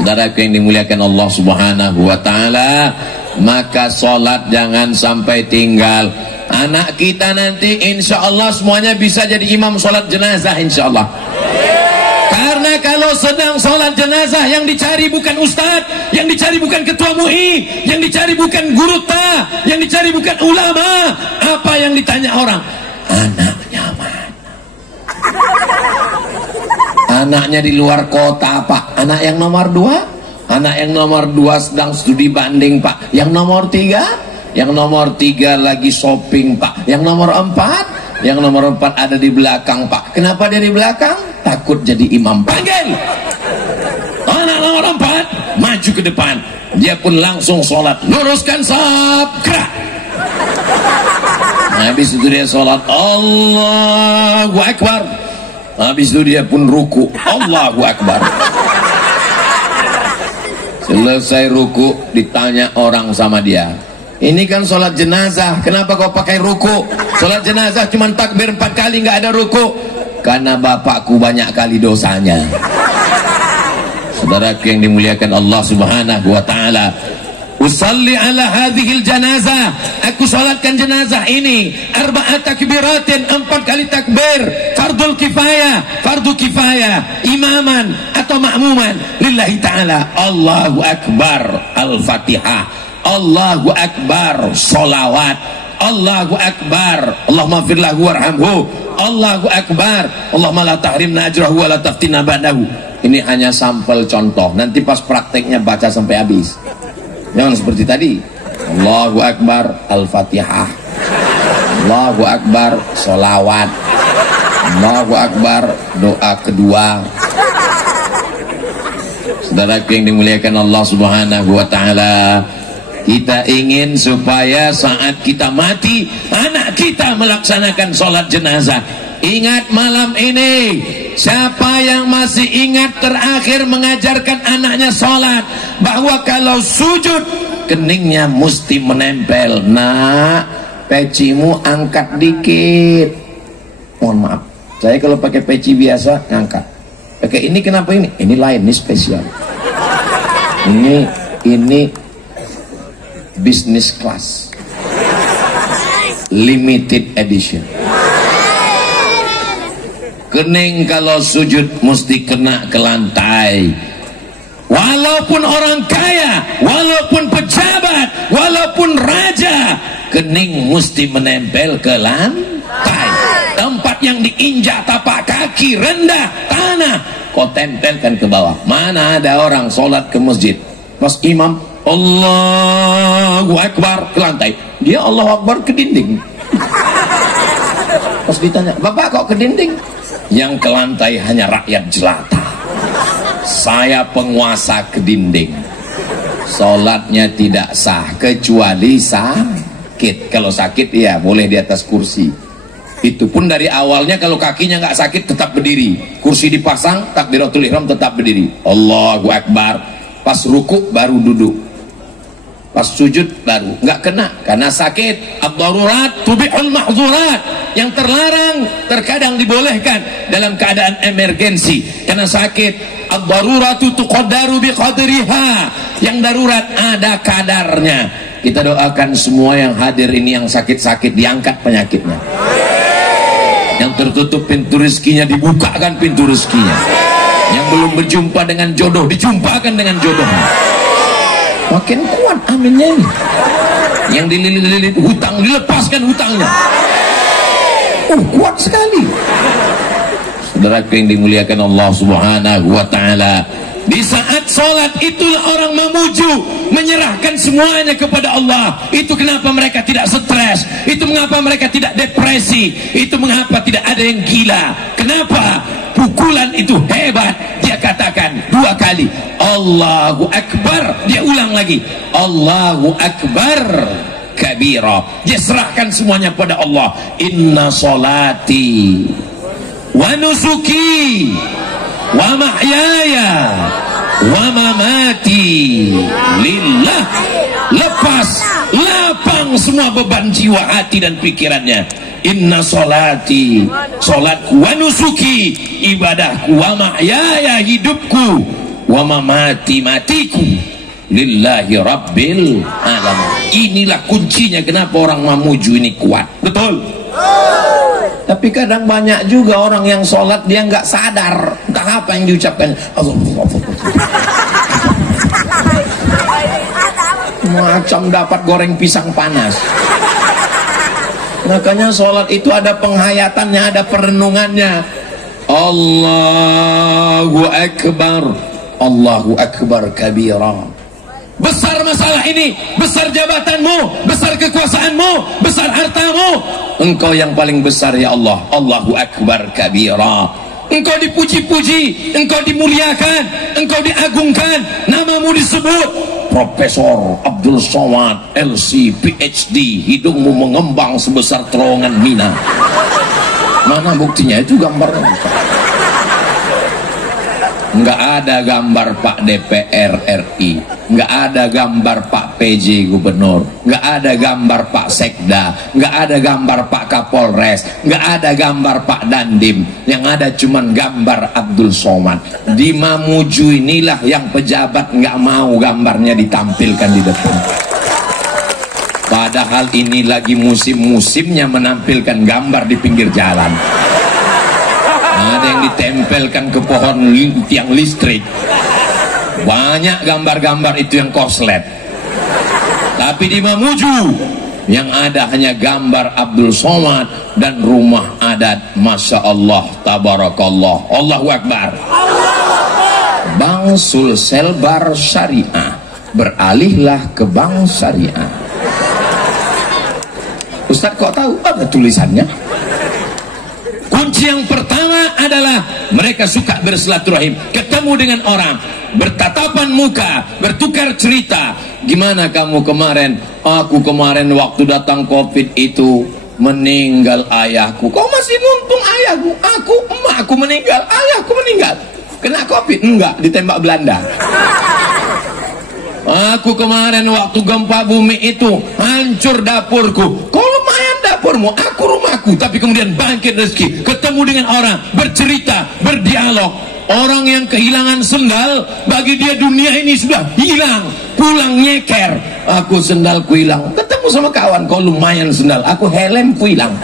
Saudaraku yang dimuliakan Allah Subhanahu wa taala, maka sholat jangan sampai tinggal. Anak kita nanti insya Allah semuanya bisa jadi imam sholat jenazah insya Allah. Karena kalau sedang sholat jenazah yang dicari bukan ustadz, yang dicari bukan ketua MUI, yang dicari bukan guru ta, yang dicari bukan ulama. Apa yang ditanya orang? Anaknya mana? Anaknya di luar kota Pak. Anak yang nomor 2? Anak yang nomor 2 sedang studi banding Pak. Yang nomor 3? Yang nomor 3 lagi shopping Pak. Yang nomor 4? Yang nomor 4 ada di belakang Pak. Kenapa dia di belakang? Takut jadi imam. Panggil anak nomor 4 maju ke depan. Dia pun langsung sholat. Luruskan saf, gerak. Habis itu dia sholat Allahu Akbar. Habis itu dia pun ruku Allahu Akbar. Selesai ruku ditanya orang sama dia, ini kan sholat jenazah, kenapa kau pakai ruku? Sholat jenazah cuma takbir 4 kali, nggak ada ruku. Karena bapakku banyak kali dosanya. Saudaraku yang dimuliakan Allah Subhanahu wa taala, usalli ala hadhil janazah, aku salatkan jenazah ini 4 takbiratin, 4 kali takbir, fardul kifayah, fardu kifayah, imaman atau makmuman lillahi taala. Allahu akbar, al-fatihah, Allahu akbar, sholawat, Allahu akbar, Allahumma fir lahu warhamhu, Allahu akbar, Allahumma la tahrimna ajrahu wa la taftina ba'dahu. Ini hanya sampel contoh, nanti pas prakteknya baca sampai habis. Jangan seperti tadi. Allahu akbar, al-fatihah, Allahu akbar, sholawat, Allahu akbar, doa kedua. Saudaraku yang dimuliakan Allah Subhanahu wa taala, kita ingin supaya saat kita mati anak kita melaksanakan sholat jenazah. Ingat malam ini, siapa yang masih ingat terakhir mengajarkan anaknya sholat, bahwa kalau sujud keningnya mesti menempel. Nak, pecimu angkat dikit. Mohon maaf, saya kalau pakai peci biasa ngangkat. Pakai ini kenapa ini? Ini lain, ini spesial. Ini business class, limited edition. Kening kalau sujud mesti kena ke lantai. Walaupun orang kaya, walaupun pejabat, walaupun raja, kening mesti menempel ke lantai. Tempat yang diinjak tapak kaki rendah tanah, kau tempelkan ke bawah. Mana ada orang sholat ke masjid, pas imam Allahu Akbar ke lantai, dia Allahu Akbar ke dinding. Pas ditanya, Bapak kok ke dinding? Yang ke lantai hanya rakyat jelata, saya penguasa ke dinding. Sholatnya tidak sah kecuali sakit. Kalau sakit ya boleh di atas kursi. Itu pun dari awalnya kalau kakinya nggak sakit tetap berdiri. Kursi dipasang, takbiratul ihram tetap berdiri. Allahu Akbar. Pas ruku baru duduk. Pas sujud baru nggak kena karena sakit. Ad-darurat tubihul mahzurat. Yang terlarang terkadang dibolehkan dalam keadaan emergensi karena sakit. Ad-daruratu tuqaddaru biqadriha. Yang darurat ada kadarnya. Kita doakan semua yang hadir ini yang sakit-sakit diangkat penyakitnya. Yang tertutup pintu rezekinya dibukakan pintu rezekinya. Yang belum berjumpa dengan jodoh dijumpakan dengan jodohnya. Makin kuat aminnya ini. Yang dililit-lilit hutang dilepaskan hutangnya. Kuat sekali. Saudaraku yang dimuliakan Allah Subhanahu wa taala, di saat sholat itulah orang memuju, menyerahkan semuanya kepada Allah. Itu kenapa mereka tidak stres, itu mengapa mereka tidak depresi, itu mengapa tidak ada yang gila. Kenapa? Pukulan itu hebat. Dia katakan 2 kali Allahu Akbar, dia ulang lagi Allahu Akbar kabira. Dia serahkan semuanya pada Allah. Inna salati wa nusuki wa mahyaya wa mamati lillah. Lepas, lapang semua beban jiwa, hati dan pikirannya. inna sholati, sholatku, wa nusuki, ibadahku, wa mahyaya, hidupku, wa mamati, matiku, lillahi rabbil alamin. Inilah kuncinya kenapa orang Mamuju ini kuat. Betul. Tapi kadang banyak juga orang yang sholat dia nggak sadar entah apa yang diucapkan. Macam dapat goreng pisang panas. Makanya sholat itu ada penghayatannya, ada perenungannya. Allahu Akbar, Allahu Akbar kabira. Besar masalah ini, besar jabatanmu, besar kekuasaanmu, besar hartamu. Engkau yang paling besar ya Allah. Allahu Akbar kabira. Engkau dipuji-puji, engkau dimuliakan, engkau diagungkan, namamu disebut. Profesor Abdul Somad, LC, PhD, hidungmu mengembang sebesar terowongan Mina. Mana buktinya? Itu gambarnya. Nggak ada gambar Pak DPR RI, nggak ada gambar Pak PJ Gubernur, nggak ada gambar Pak Sekda, nggak ada gambar Pak Kapolres, nggak ada gambar Pak Dandim. Yang ada cuman gambar Abdul Somad. Di Mamuju inilah yang pejabat nggak mau gambarnya ditampilkan di depan. Padahal ini lagi musim-musimnya menampilkan gambar di pinggir jalan. Ada yang ditempelkan ke pohon tiang listrik. Banyak gambar-gambar itu yang korslet. Tapi di Mamuju yang ada hanya gambar Abdul Somad dan rumah adat. Masya Allah, tabarakallah, Allahu Akbar. Bank Sulsel Bar Syariah, beralihlah ke Bank Syariah. Ustaz kok tahu? Ada tulisannya. Kunci yang pertama adalah mereka suka bersilaturahim, ketemu dengan orang, bertatapan muka, bertukar cerita. Gimana kamu kemarin? Aku kemarin waktu datang COVID itu meninggal ayahku. Kau masih nuntung ayahku? Aku, emakku meninggal, ayahku meninggal. Kena COVID? Enggak, ditembak Belanda. Aku kemarin waktu gempa bumi itu hancur dapurku. Kau lumayan dapurmu, aku rumahku. Tapi kemudian bangkit rezeki, ketemu dengan orang, bercerita, berdialog. Orang yang kehilangan sendal, bagi dia dunia ini sudah hilang. Pulang nyeker, aku sendalku hilang. Ketemu sama kawan, kau lumayan sendal, aku helmku hilang.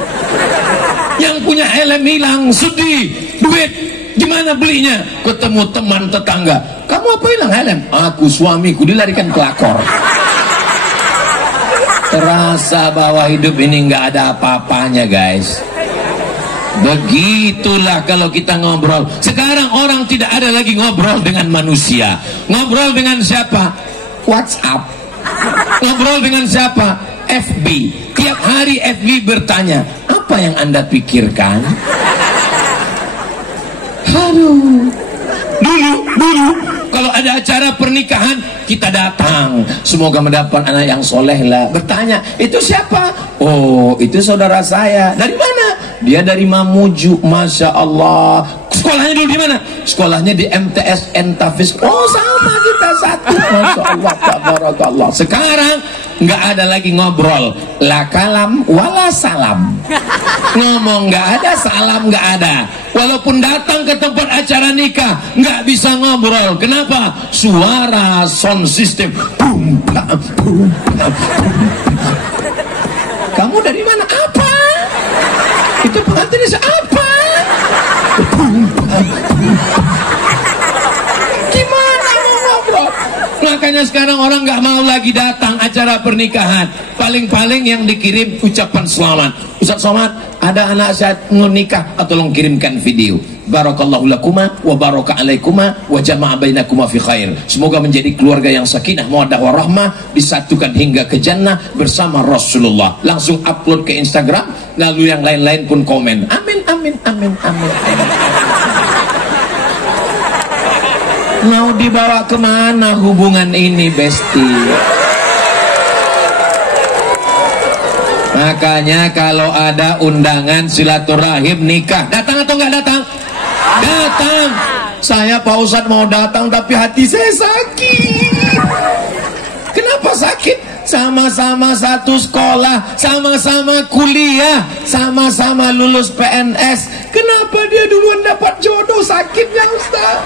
Yang punya helm hilang, sedih, duit gimana belinya? Ketemu teman tetangga, kamu apa hilang helm? Aku suamiku dilarikan pelakor. Terasa bahwa hidup ini nggak ada apa-apanya, guys. Begitulah kalau kita ngobrol. Sekarang orang tidak ada lagi ngobrol dengan manusia. Ngobrol dengan siapa? WhatsApp. Ngobrol dengan siapa? FB. Tiap hari FB bertanya, apa yang Anda pikirkan? Aduh. Dulu kalau ada acara pernikahan kita datang, semoga mendapat anak yang soleh lah. Bertanya, itu siapa? Oh, itu saudara saya. Dari mana? Dia dari Mamuju. Masya Allah. Sekolahnya dulu di mana? Sekolahnya di MTSN Tafiz. Oh, sama kita satu. Masya Allah, tabarakallah. Sekarang nggak ada lagi ngobrol, la kalam wala salam. Ngomong nggak ada, salam nggak ada. Walaupun datang ke tempat acara nikah nggak bisa ngobrol. Kenapa? Suara sound system. Boom, bam, boom, bam, boom. Kamu dari mana? Apa? Itu pengantinnya siapa? Boom, bam, boom. Gimana mau ngobrol? Makanya sekarang orang nggak mau lagi datang acara pernikahan. Paling-paling yang dikirim ucapan selamat. Ustaz Somad, ada anak saya mau nikah, atau tolong kirimkan video. Barakallahu lakuma wa baraka alaikuma wa jama'a bainakuma fi khair. Semoga menjadi keluarga yang sakinah mawaddah warahmah, disatukan hingga ke jannah bersama Rasulullah. Langsung upload ke Instagram, lalu yang lain-lain pun komen. Amin amin amin amin. Mau dibawa kemana hubungan ini, Besti? Makanya kalau ada undangan silaturahim nikah, datang atau nggak datang? Datang. Saya Pak Ustadz mau datang tapi hati saya sakit. Kenapa sakit? sama-sama satu sekolah, sama-sama kuliah, sama-sama lulus PNS. Kenapa dia duluan dapat jodoh? Sakitnya Ustaz.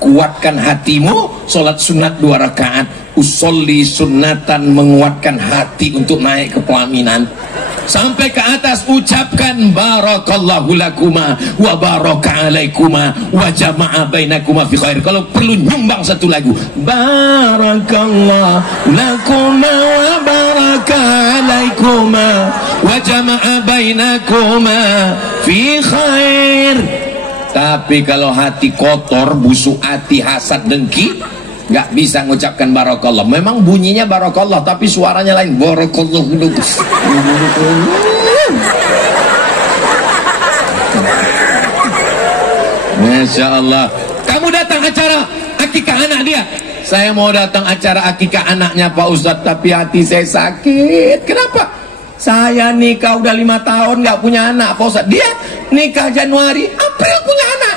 Kuatkan hatimu, sholat sunat 2 rakaat. Usolli sunnatan, menguatkan hati untuk naik ke pelaminan. Sampai ke atas ucapkan barakallahu lakuma wa baraka alaikuma wa jama'a bainakuma fi khair. Kalau perlu nyumbang satu lagu, barakallahu lakuma wa baraka alaikuma wa jama'a bainakuma fi khair. Tapi kalau hati kotor, busuk hati, hasad, dengki, nggak bisa mengucapkan barakallah. Memang bunyinya barakallah, tapi suaranya lain. Barakallah. Masya Allah. Kamu datang acara akikah anak dia. Saya mau datang acara akikah anaknya Pak Ustadz, tapi hati saya sakit. Kenapa? Saya nikah udah 5 tahun nggak punya anak Pak Ustadz. Dia nikah Januari, April punya anak.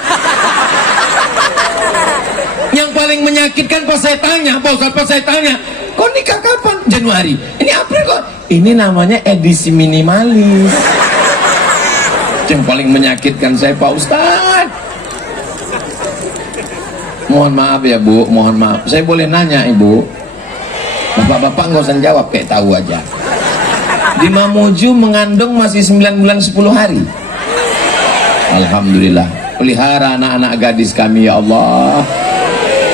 Yang paling menyakitkan pas saya tanya, Pak Ustadz, pas saya tanya, kau nikah kapan? Januari. Ini April kok. Ini namanya edisi minimalis. Yang paling menyakitkan saya Pak Ustadz. Mohon maaf ya Bu, mohon maaf. Saya boleh nanya Ibu? Bapak-bapak nggak usah jawab, kayak tahu aja. Di Mamuju mengandung masih 9 bulan 10 hari. Alhamdulillah. Pelihara anak-anak gadis kami ya Allah.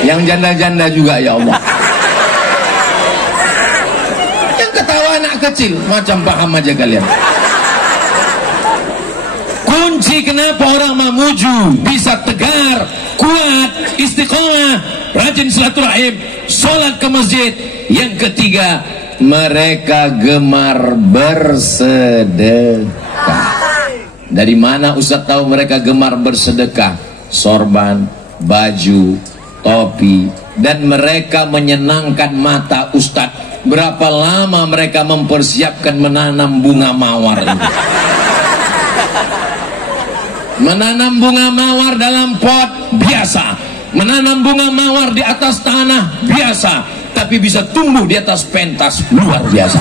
Yang janda-janda juga ya Allah. Yang ketawa anak kecil, macam paham aja kalian. Kunci kenapa orang Mamuju bisa tegar, kuat, istiqomah, rajin silaturahim, sholat ke masjid. Yang ketiga, mereka gemar bersedekah. Dari mana Ustaz tahu mereka gemar bersedekah? Sorban, baju, topi, dan mereka menyenangkan mata Ustaz. Berapa lama mereka mempersiapkan menanam bunga mawar ini? Menanam bunga mawar dalam pot biasa, menanam bunga mawar di atas tanah biasa, tapi bisa tumbuh di atas pentas luar biasa.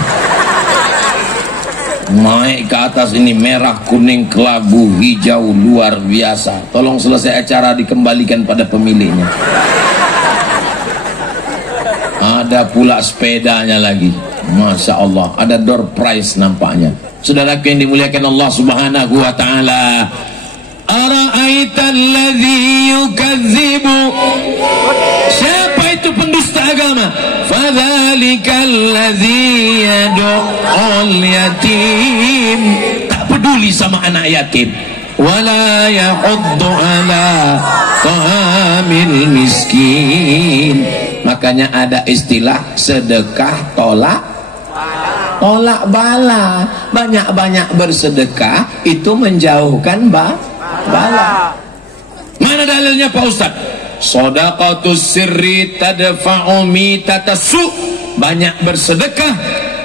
Naik ke atas ini merah, kuning, kelabu, hijau, luar biasa. Tolong selesai acara dikembalikan pada pemiliknya. Ada pula sepedanya lagi, Masya Allah. Ada door prize nampaknya. Saudaraku yang dimuliakan Allah Subhanahu wa ta'ala, ara'aita alladhi yukadzibu, siapa itu pendusta agama? Fadzalika alladhi yad'ul yatim, tak peduli sama anak yatim. Wala yahuddu ala ta'amil miskin. Makanya ada istilah sedekah tolak bala. Banyak-banyak bersedekah itu menjauhkan bala. Mana dalilnya Pak Ustaz? Shadaqatus sirri tadfa'u mitatasu. Banyak bersedekah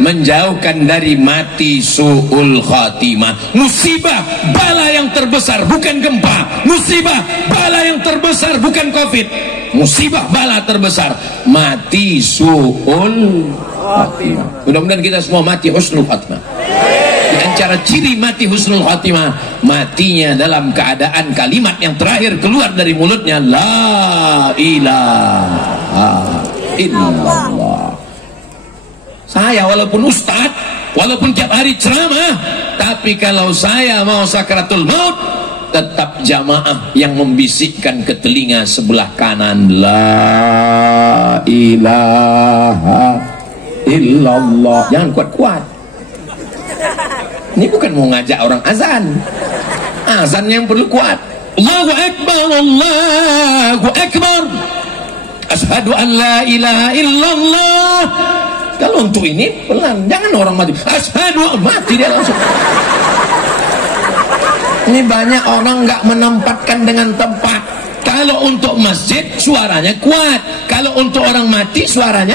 menjauhkan dari mati su'ul khatimah. Musibah bala yang terbesar bukan gempa. Musibah bala yang terbesar bukan Covid. Musibah bala terbesar mati su'ul khatimah. Mudah-mudahan kita semua mati husnul khatimah. Di antara ciri mati husnul khatimah, matinya dalam keadaan kalimat yang terakhir keluar dari mulutnya, la ilaha illallah. Saya walaupun ustaz, walaupun tiap hari ceramah, tapi kalau saya mau sakaratul maut, tetap jamaah yang membisikkan ke telinga sebelah kanan, la ilaha illallah. Jangan kuat-kuat. Ini bukan mau ngajak orang azan. Azan yang perlu kuat. Allahu Akbar, Allahu Akbar, asyhadu an la ilaha illallah. Kalau untuk ini pelan, jangan orang mati. Asyhadu, mati dia langsung. Ini banyak orang nggak menempatkan dengan tempat. Kalau untuk masjid suaranya kuat, kalau untuk orang mati suaranya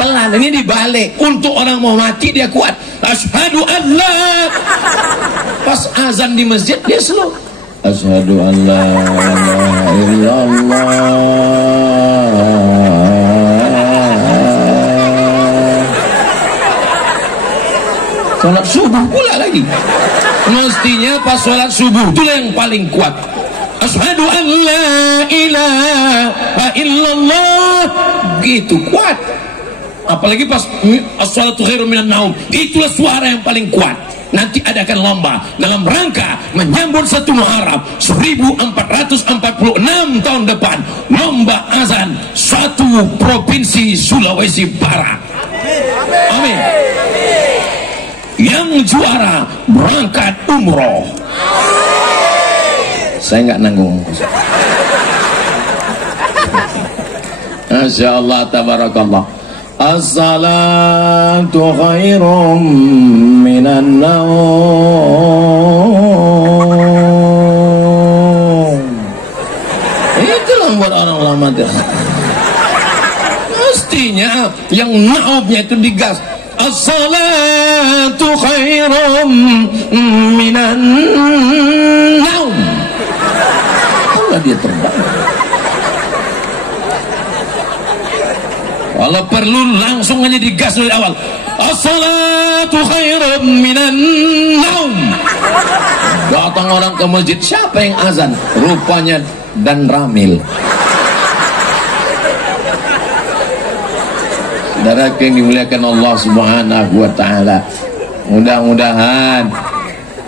pelan. Ini dibalik. Untuk orang mau mati dia kuat. Asyhadu Allah. Pas azan di masjid dia slow. Asyhadu an la ilaha illallah. Sholat subuh pula lagi. Mestinya pas sholat subuh itu yang paling kuat. Asyhadu an la ilaha illallah, gitu kuat. Apalagi pas as-shalatu khairum minan naum, itulah suara yang paling kuat. Nanti adakan lomba dalam rangka menyambut 1 Muharram 1446 tahun depan, lomba azan 1 provinsi Sulawesi Barat. Amin. Yang juara berangkat umroh. Saya nggak nanggung. Masya Allah, tabarakallah. As-salatu khairum minan naum. Itulah buat orang lama. Mestinya yang naumnya itu digas. As-salatu khairum minan naum. Allah dia terbang. Kalau perlu langsung aja digas dari awal. As-salatu khairum minan naum. Datang orang ke masjid, siapa yang azan? Rupanya Dan Ramil. Saudara yang dimuliakan Allah Subhanahu wa taala, mudah-mudahan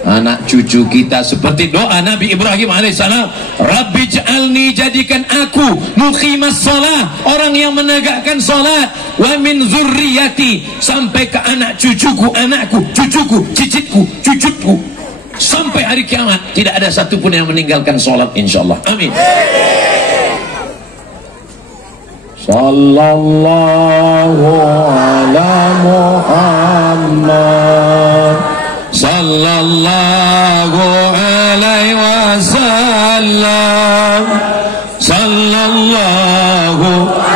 anak cucu kita seperti doa Nabi Ibrahim alaihissalam, Rabbi ja'alni, jadikan aku muqimas shalah, orang yang menegakkan salat, wa min zurriyati, sampai ke anak cucuku, anakku, cucuku, cicitku, cucutku, sampai hari kiamat tidak ada satupun yang meninggalkan salat insyaallah. Amin. Sallallahu ala Muhammad sallallahu alaihi wasallam, sallallahu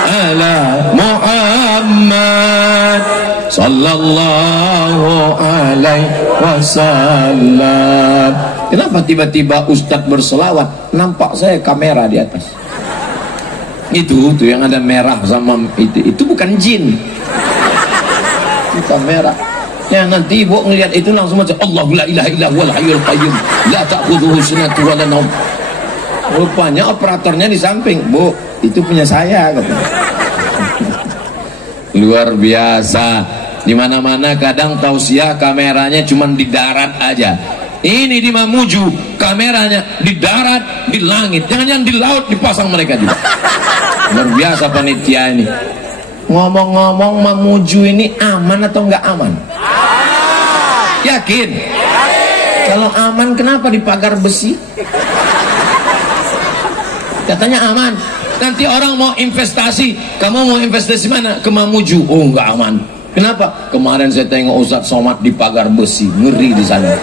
ala Muhammad sallallahu alaihi wasallam. Kenapa tiba-tiba Ustadz berselawat? Nampak saya kamera di atas. Itu yang ada merah sama itu bukan jin. Itu kamera. Ya nanti ibu ngelihat itu langsung macam Allahu la ilaha illa huwal hayyul qayyum la ta'khudhuhu sinatun wa la naum. Rupanya operatornya di samping. Bu, itu punya saya katanya. Luar biasa. Di mana-mana kadang tausiah kameranya cuma di darat aja. Ini di Mamuju kameranya di darat, di langit. Jangan-jangan di laut dipasang mereka juga. Luar biasa panitia ini. Ngomong-ngomong, Mamuju ini aman atau enggak aman? Yakin? Kalau aman kenapa dipagar besi? Katanya aman. Nanti orang mau investasi, kamu mau investasi mana? Ke Mamuju. Oh enggak aman. Kenapa? Kemarin saya tengok Ustadz Somad dipagar besi, ngeri di sana.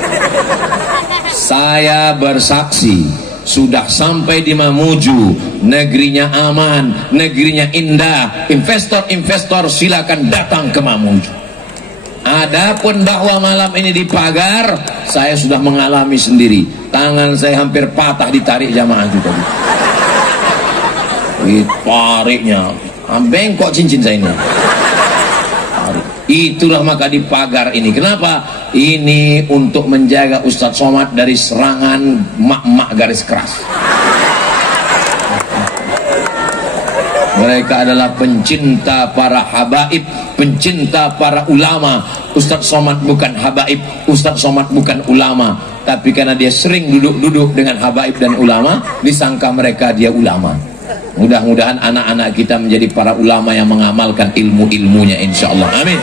Saya bersaksi, sudah sampai di Mamuju, negerinya aman, negerinya indah. Investor-investor silakan datang ke Mamuju. Adapun dakwah malam ini dipagar, saya sudah mengalami sendiri. Tangan saya hampir patah ditarik jamaah juga. Ditariknya, bengkok cincin saya ini. Itulah maka dipagar ini. Kenapa? Ini untuk menjaga Ustadz Somad dari serangan mak-mak garis keras. Mereka adalah pencinta para habaib, pencinta para ulama. Ustadz Somad bukan habaib, Ustadz Somad bukan ulama, tapi karena dia sering duduk-duduk dengan habaib dan ulama, disangka mereka dia ulama. Mudah-mudahan anak-anak kita menjadi para ulama yang mengamalkan ilmu-ilmunya insyaallah. Amin.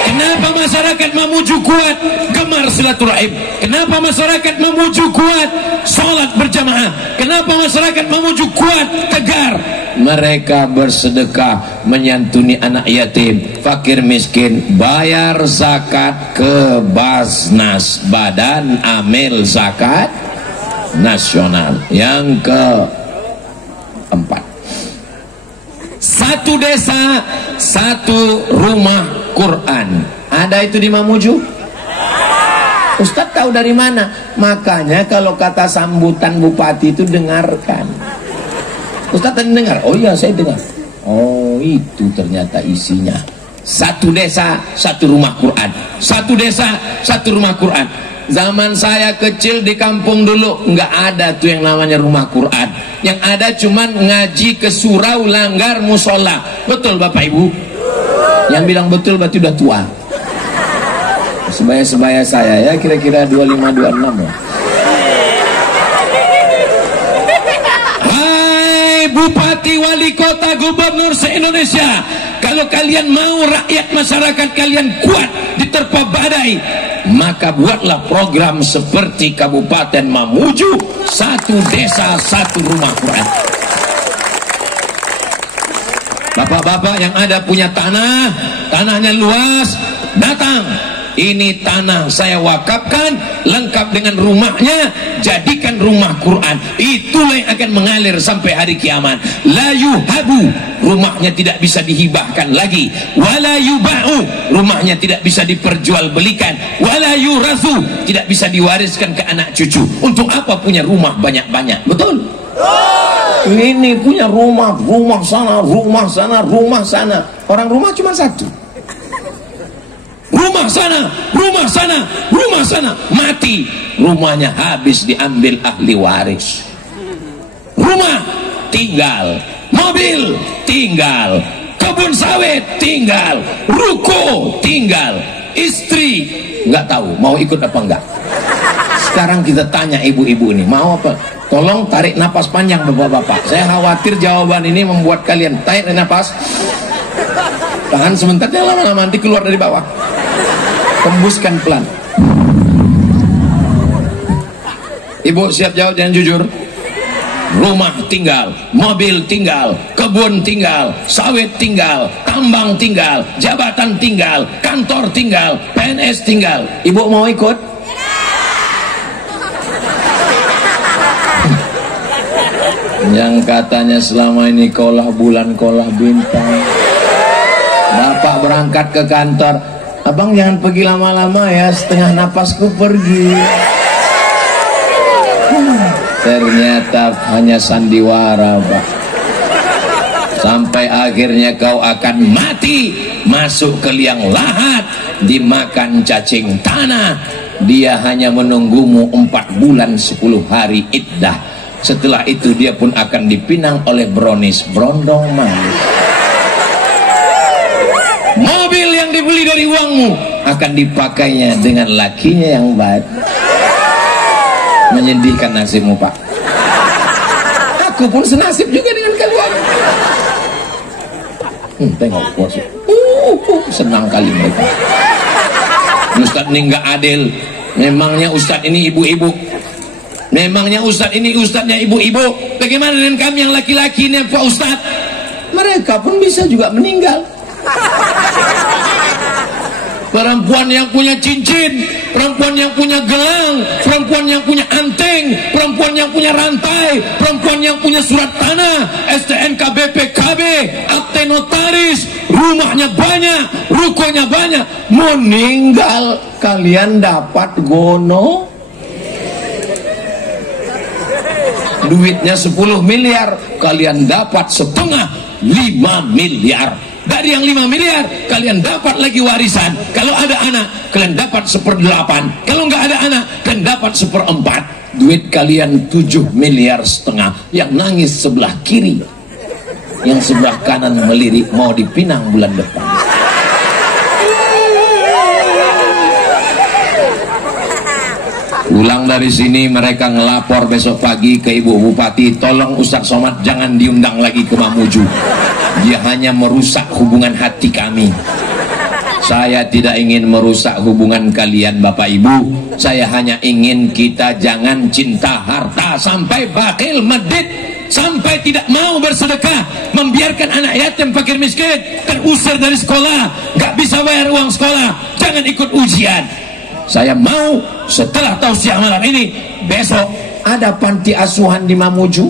Kenapa masyarakat Mamuju kuat gemar silaturahim? Kenapa masyarakat Mamuju kuat sholat berjamaah? Kenapa masyarakat Mamuju kuat tegar? Mereka bersedekah, menyantuni anak yatim, fakir miskin, bayar zakat ke Basnas, Badan Amil Zakat Nasional. Yang keempat, satu desa, satu rumah Quran. Ada itu di Mamuju? Ustadz tahu dari mana? Makanya kalau kata sambutan bupati itu dengarkan. Ustadz tadi dengar? Oh iya saya dengar. Oh itu ternyata isinya. Satu desa, satu rumah Quran. Satu desa, satu rumah Quran. Zaman saya kecil di kampung dulu nggak ada tuh yang namanya rumah Quran. Yang ada cuman ngaji ke surau, langgar, musola. Betul Bapak Ibu? Yang bilang betul berarti udah tua. Sebaya-sebaya saya ya kira-kira 25-26 ya. Hai Bupati, Wali Kota, Gubernur se-Indonesia, kalau kalian mau rakyat masyarakat kalian kuat diterpa badai, maka buatlah program seperti Kabupaten Mamuju, satu desa satu rumah Quran. Bapak-bapak yang ada punya tanah, tanahnya luas, datang. Ini tanah saya wakafkan lengkap dengan rumahnya, jadikan rumah Quran. Itulah yang akan mengalir sampai hari kiamat. La yuhabu, rumahnya tidak bisa dihibahkan lagi. Wala yuba'u, rumahnya tidak bisa diperjualbelikan. Wala yurathu, tidak bisa diwariskan ke anak cucu. Untuk apa punya rumah banyak-banyak? Betul? Ini punya rumah, rumah sana, rumah sana, rumah sana. Orang rumah cuma satu. Rumah sana, rumah sana, rumah sana, mati, rumahnya habis diambil ahli waris. Rumah tinggal, mobil tinggal, kebun sawit tinggal, ruko tinggal, istri nggak tahu mau ikut apa enggak. Sekarang kita tanya ibu-ibu ini mau apa? Tolong tarik napas panjang bapak-bapak. Saya khawatir jawaban ini membuat kalian tarik napas. Tahan sebentar, jangan lama-lama, nanti keluar dari bawah. Tembuskan pelan. Ibu siap jawab, jangan jujur. Rumah tinggal, mobil tinggal, kebun tinggal, sawit tinggal, tambang tinggal, jabatan tinggal, kantor tinggal, PNS tinggal. Ibu mau ikut? Yang katanya selama ini kolah bulan, kolah bintang. Bapak berangkat ke kantor, abang jangan pergi lama-lama ya, setengah napasku pergi. Ternyata hanya sandiwara, Pak. Sampai akhirnya kau akan mati, masuk ke liang lahat, dimakan cacing tanah. Dia hanya menunggumu 4 bulan 10 hari iddah. Setelah itu dia pun akan dipinang oleh brownies berondong manis. Mobil yang dibeli dari uangmu akan dipakainya dengan lakinya yang baik. Menyedihkan nasibmu, Pak. Aku pun senasib juga dengan kalian. Tengok bos, senang kali mereka. Ustadz ini nggak adil. Memangnya Ustadz ini ibu-ibu. Memangnya Ustadz ini Ustadznya ibu-ibu. Bagaimana dengan kami yang laki-laki ini Pak Ustadz? Mereka pun bisa juga meninggal. Perempuan yang punya cincin, perempuan yang punya gelang, perempuan yang punya anteng, perempuan yang punya rantai, perempuan yang punya surat tanah, STNK BPKB, akte notaris, rumahnya banyak, rukonya banyak, meninggal, kalian dapat gono. Duitnya 10 miliar, kalian dapat setengah 5 miliar. Dari yang 5 miliar kalian dapat lagi warisan. Kalau ada anak kalian dapat 1/8. Kalau nggak ada anak kalian dapat 1/4. Duit kalian 7,5 miliar. Yang nangis sebelah kiri, yang sebelah kanan melirik mau dipinang bulan depan. Pulang dari sini mereka ngelapor besok pagi ke Ibu Bupati, tolong Ustadz Somad jangan diundang lagi ke Mamuju. Dia hanya merusak hubungan hati kami. Saya tidak ingin merusak hubungan kalian Bapak Ibu. Saya hanya ingin kita jangan cinta harta sampai bakhil medit, sampai tidak mau bersedekah, membiarkan anak yatim fakir miskin terusir dari sekolah, nggak bisa bayar uang sekolah, jangan ikut ujian. Saya mau setelah tausiah malam ini, besok ada panti asuhan di Mamuju.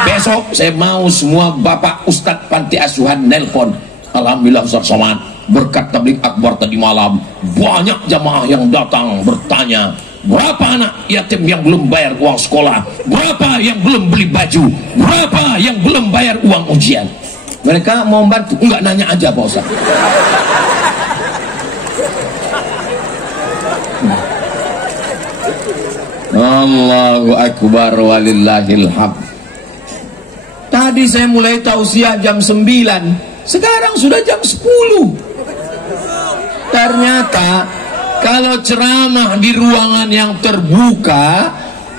Besok saya mau semua bapak ustadz panti asuhan nelpon. Alhamdulillah Ustadz Somad, berkat tabligh akbar tadi malam banyak jamaah yang datang bertanya, berapa anak yatim yang belum bayar uang sekolah, berapa yang belum beli baju, berapa yang belum bayar uang ujian. Mereka mau bantu, enggak, nanya aja Pak Ustaz. Allahu Akbar walillahil hamd. Tadi saya mulai tausiah jam 9, sekarang sudah jam 10. Ternyata kalau ceramah di ruangan yang terbuka,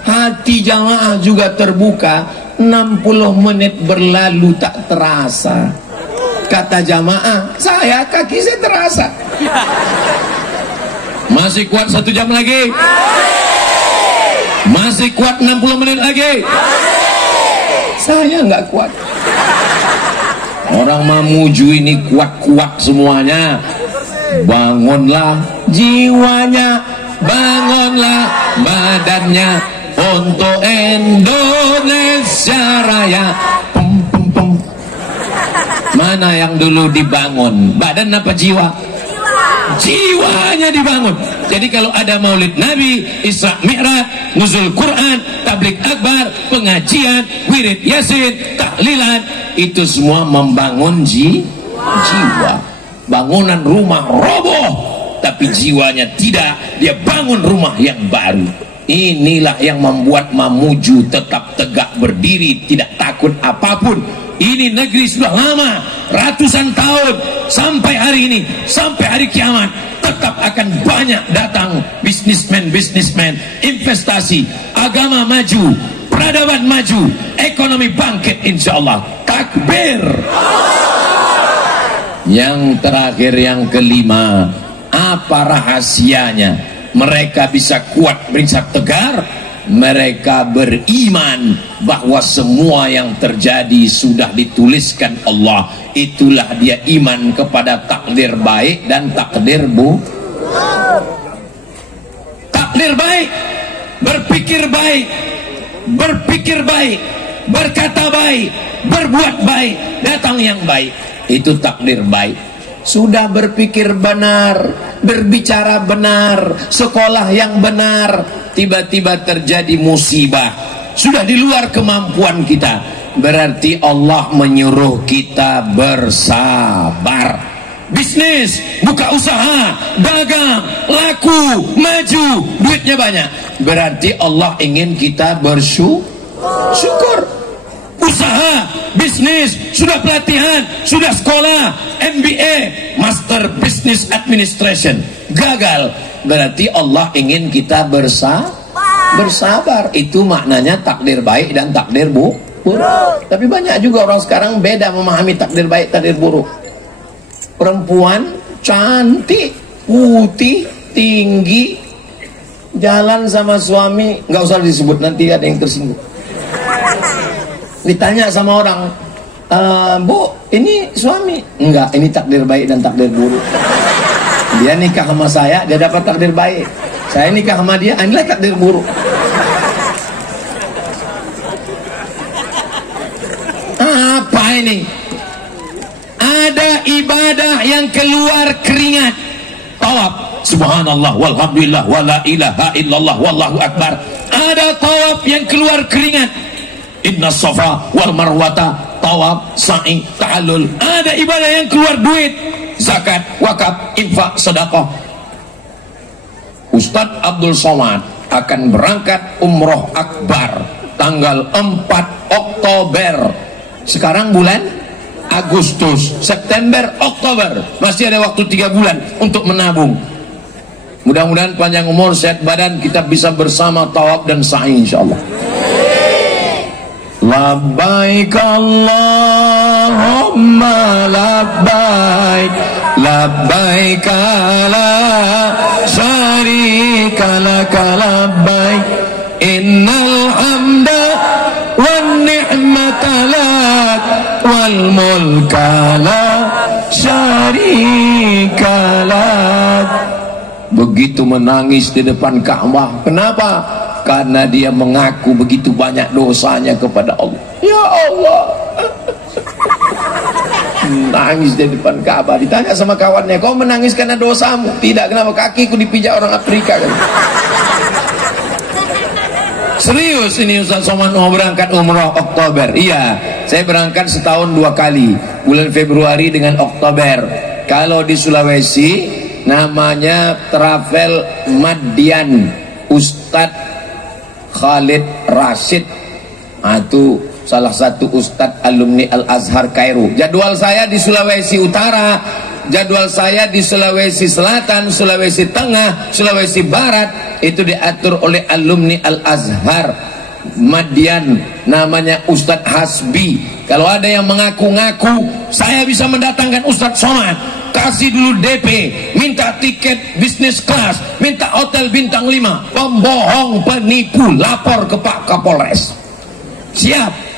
hati jamaah juga terbuka, 60 menit berlalu tak terasa. Kata jamaah, kaki saya terasa. Masih kuat 1 jam lagi? Masih kuat 60 menit lagi? Saya nggak kuat. Orang Mamuju ini kuat-kuat semuanya. Bangunlah jiwanya, bangunlah badannya untuk Indonesia Raya. Pum, pum, pum. Mana yang dulu dibangun, badan apa jiwa? Jiwanya dibangun. Jadi kalau ada Maulid Nabi, Isra Mi'raj, nuzul Quran, tabligh akbar, pengajian, wirid yasin, tahlilan, itu semua membangun jiwa. Bangunan rumah roboh, tapi jiwanya tidak, dia bangun rumah yang baru. Inilah yang membuat Mamuju tetap tegak berdiri, tidak takut apapun. Ini negeri sudah lama, ratusan tahun, sampai hari ini, sampai hari kiamat, tetap akan banyak datang bisnismen, investasi, agama maju, peradaban maju, ekonomi bangkit insyaallah. Takbir. Yang terakhir, yang kelima, apa rahasianya mereka bisa kuat berinsaf tegar? Mereka beriman bahwa semua yang terjadi sudah dituliskan Allah. Itulah dia iman kepada takdir baik dan takdir buruk. Takdir baik, berpikir baik, berkata baik, berbuat baik, datang yang baik. Itu takdir baik. Sudah berpikir benar, berbicara benar, sekolah yang benar, tiba-tiba terjadi musibah, sudah di luar kemampuan kita, berarti Allah menyuruh kita bersabar. Bisnis, buka usaha, dagang, laku, maju, duitnya banyak, berarti Allah ingin kita bersyukur. Usaha, bisnis, sudah pelatihan, sudah sekolah, MBA, Master Business Administration, gagal, berarti Allah ingin kita bersabar. Itu maknanya takdir baik dan takdir buruk. Tapi banyak juga orang sekarang beda memahami takdir baik, takdir buruk. Perempuan cantik, putih, tinggi, jalan sama suami, nggak usah disebut, nanti ada yang tersinggung. Ditanya sama orang, Bu, ini suami? Enggak, ini takdir baik dan takdir buruk. Dia nikah sama saya, dia dapat takdir baik. Saya nikah sama dia, inilah takdir buruk. Apa ini? Ada ibadah yang keluar keringat. Tawaf, subhanallah, walhamdulillah, wala ilaha illallah, wallahu akbar. Ada tawaf yang keluar keringat. Inna safa wal marwata, tawaf, sa'i, ta'allul. Ada ibadah yang keluar duit, zakat, wakaf, infak, sedekah. Ustadz Abdul Somad akan berangkat umroh akbar tanggal 4 Oktober. Sekarang bulan Agustus, September, Oktober, masih ada waktu 3 bulan untuk menabung. Mudah-mudahan panjang umur, sehat badan, kita bisa bersama tawaf dan sa'i insyaallah. Labbaik Allahumma labbaik, labbaik la syarika laka labbaik, innal hamda wan ni'mata lak wal mulka la syarika lak. Begitu menangis di depan Ka'bah. Kenapa? Karena dia mengaku begitu banyak dosanya kepada Allah. Ya Allah, nangis di depan Ka'bah. Ditanya sama kawannya, kau menangis karena dosamu? Tidak. Kenapa? Kakiku dipijak orang Afrika kan? Serius ini Ustaz Somad mau berangkat umroh Oktober. Iya, saya berangkat setahun 2 kali, bulan Februari dengan Oktober. Kalau di Sulawesi namanya Travel Madian, Ustadz Khalid Rashid. Itu salah satu Ustadz alumni Al-Azhar Kairo. Jadwal saya di Sulawesi Utara, jadwal saya di Sulawesi Selatan, Sulawesi Tengah, Sulawesi Barat itu diatur oleh alumni Al-Azhar Madian, namanya Ustadz Hasbi. Kalau ada yang mengaku-ngaku saya bisa mendatangkan Ustadz Somad, kasih dulu DP, minta tiket bisnis kelas, minta hotel bintang 5, pembohong, penipu, lapor ke Pak Kapolres. Siap.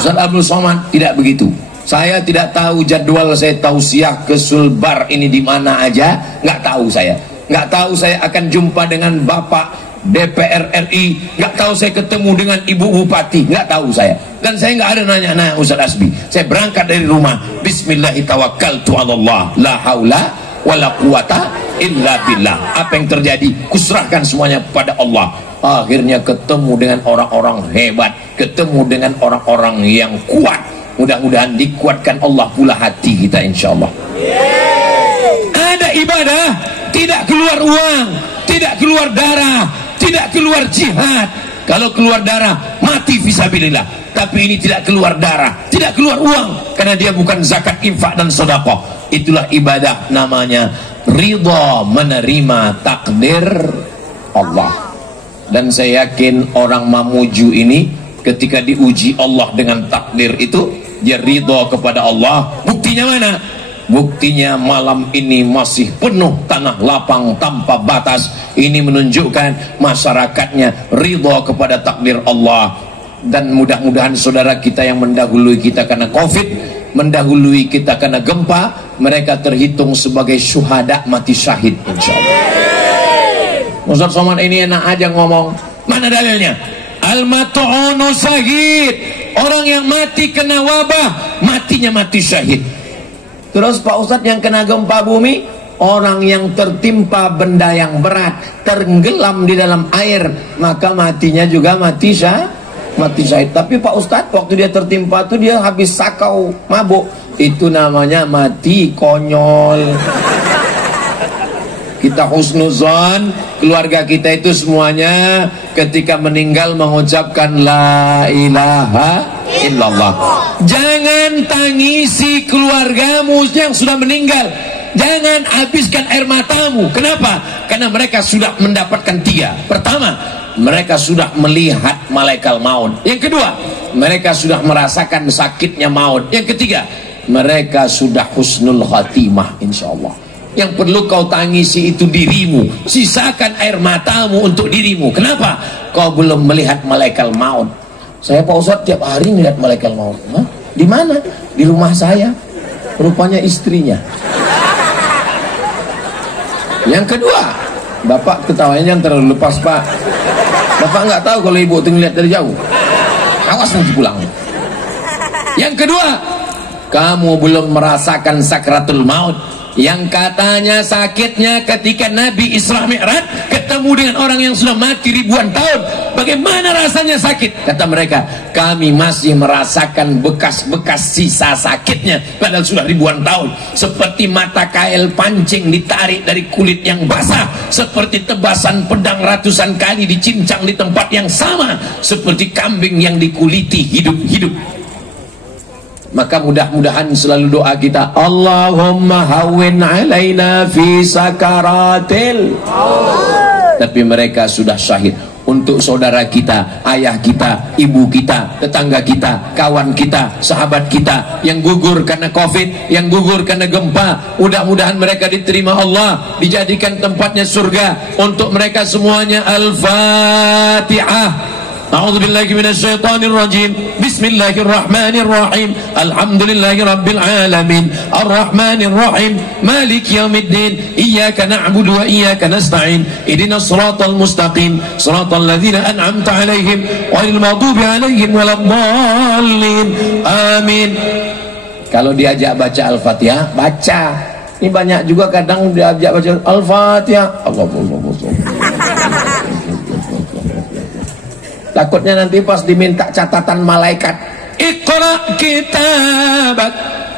Ustadz Abdul Somad tidak begitu. Saya tidak tahu jadwal saya tausiah ke Sulbar ini di mana aja, nggak tahu saya. Nggak tahu saya akan jumpa dengan Bapak DPR RI, nggak tahu saya ketemu dengan Ibu Bupati, nggak tahu saya. Dan saya nggak ada nanya Ustadz Asbi. Saya berangkat dari rumah, Bismillahirrahmanirrahim, la haula wala quwata illa billah. Apa yang terjadi, kusrahkan semuanya pada Allah. Akhirnya ketemu dengan orang-orang hebat, ketemu dengan orang-orang yang kuat. Mudah-mudahan dikuatkan Allah pula hati kita, insya Allah. Ada ibadah, tidak keluar uang, tidak keluar darah, tidak keluar jihad. Kalau keluar darah, mati fisabilillah. Tapi ini tidak keluar darah, tidak keluar uang, karena dia bukan zakat, infak dan sedekah. Itulah ibadah, namanya ridha, menerima takdir Allah. Dan saya yakin orang Mamuju ini ketika diuji Allah dengan takdir itu, dia ridha kepada Allah. Buktinya mana? Buktinya malam ini masih penuh tanah lapang tanpa batas. Ini menunjukkan masyarakatnya ridha kepada takdir Allah. Dan mudah-mudahan saudara kita yang mendahului kita karena Covid, mendahului kita karena gempa, mereka terhitung sebagai syuhada, mati syahid, insyaallah. Ustaz Somad ini enak aja ngomong. Mana dalilnya? Al-mat'unu syahid. Orang yang mati kena wabah, matinya mati syahid. Terus Pak Ustadz yang kena gempa bumi, orang yang tertimpa benda yang berat, tenggelam di dalam air, maka matinya juga mati syahid. Tapi Pak Ustadz waktu dia tertimpa itu dia habis sakau, mabuk. Itu namanya mati konyol. Kita husnuzon, keluarga kita itu semuanya ketika meninggal mengucapkan la ilaha illallah. Jangan tangisi keluargamu yang sudah meninggal. Jangan habiskan air matamu. Kenapa? Karena mereka sudah mendapatkan 3. Pertama, mereka sudah melihat malaikat maut. Yang kedua, mereka sudah merasakan sakitnya maut. Yang ketiga, mereka sudah husnul khatimah, insyaallah. Yang perlu kau tangisi itu dirimu. Sisakan air matamu untuk dirimu. Kenapa? Kau belum melihat malaikat maut. Saya Pak Ustadz tiap hari melihat malaikat maut. Hah? Di mana? Di rumah saya. Rupanya istrinya. Yang kedua, Bapak ketawanya jangan terlalu lepas, Pak. Bapak nggak tahu kalau ibu itu ngeliat dari jauh. Awas nanti pulang. Yang kedua, kamu belum merasakan sakratul maut. Yang katanya sakitnya ketika Nabi Isra Mi'raj ketemu dengan orang yang sudah mati ribuan tahun. Bagaimana rasanya sakit? Kata mereka, kami masih merasakan bekas-bekas sisa sakitnya padahal sudah ribuan tahun. Seperti mata kail pancing ditarik dari kulit yang basah, seperti tebasan pedang ratusan kali dicincang di tempat yang sama, seperti kambing yang dikuliti hidup-hidup. Maka mudah-mudahan selalu doa kita, Allahumma hawwin alaina fi sakaratil. Tapi mereka sudah syahid. Untuk saudara kita, ayah kita, ibu kita, tetangga kita, kawan kita, sahabat kita yang gugur karena Covid, yang gugur karena gempa, mudah-mudahan mereka diterima Allah, dijadikan tempatnya surga. Untuk mereka semuanya, Al-Fatihah. A'udzubillahi minasyaitonirrajim. Bismillahirrahmanirrahim. Alhamdulillahi rabbil alamin. Arrahmanirrahim. Maliki yaumiddin. Iyyaka na'budu wa iyyaka nasta'in. Ihdinas siratal mustaqim. Siratal ladzina an'amta 'alaihim ghairil maghdubi 'alaihim waladdallin. Amin. Kalau diajak baca Al-Fatihah, baca. Ini banyak juga kadang diajak baca Al-Fatihah. Allah. Takutnya nanti pas diminta catatan malaikat, Iqra kitabak,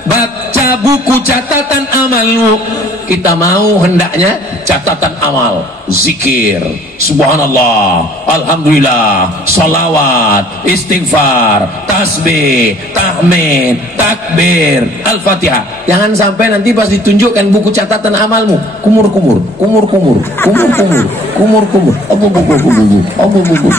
baca buku catatan amalmu. Kita mau hendaknya catatan amal, zikir, subhanallah, alhamdulillah, salawat, istighfar, tasbih, tahmid, takbir, al-fatihah. Jangan sampai nanti pas ditunjukkan buku catatan amalmu, kumur-kumur, kumur-kumur, kumur-kumur, kumur-kumur, abu-bu-bu,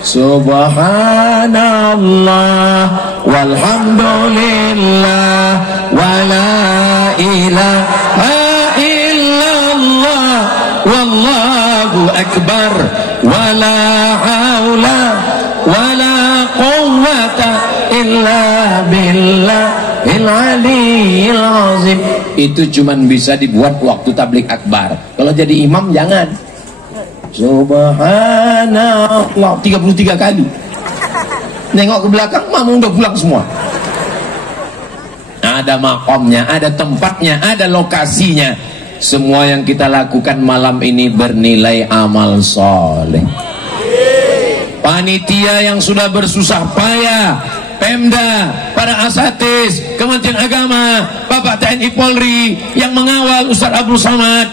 subhanallah walhamdulillah wala ilaha illallah wallahu akbar wala haula wala quwwata illa billahil aliyyil azim. Itu cuman bisa dibuat waktu tabligh akbar. Kalau jadi imam jangan. Subhanallah 33 kali. Nengok ke belakang, mama udah pulang semua. Ada makomnya, ada tempatnya, ada lokasinya. Semua yang kita lakukan malam ini bernilai amal soleh. Panitia yang sudah bersusah payah, Pemda, para asatis, Kementerian Agama, Bapak TNI Polri yang mengawal Ustaz Abdul Somad.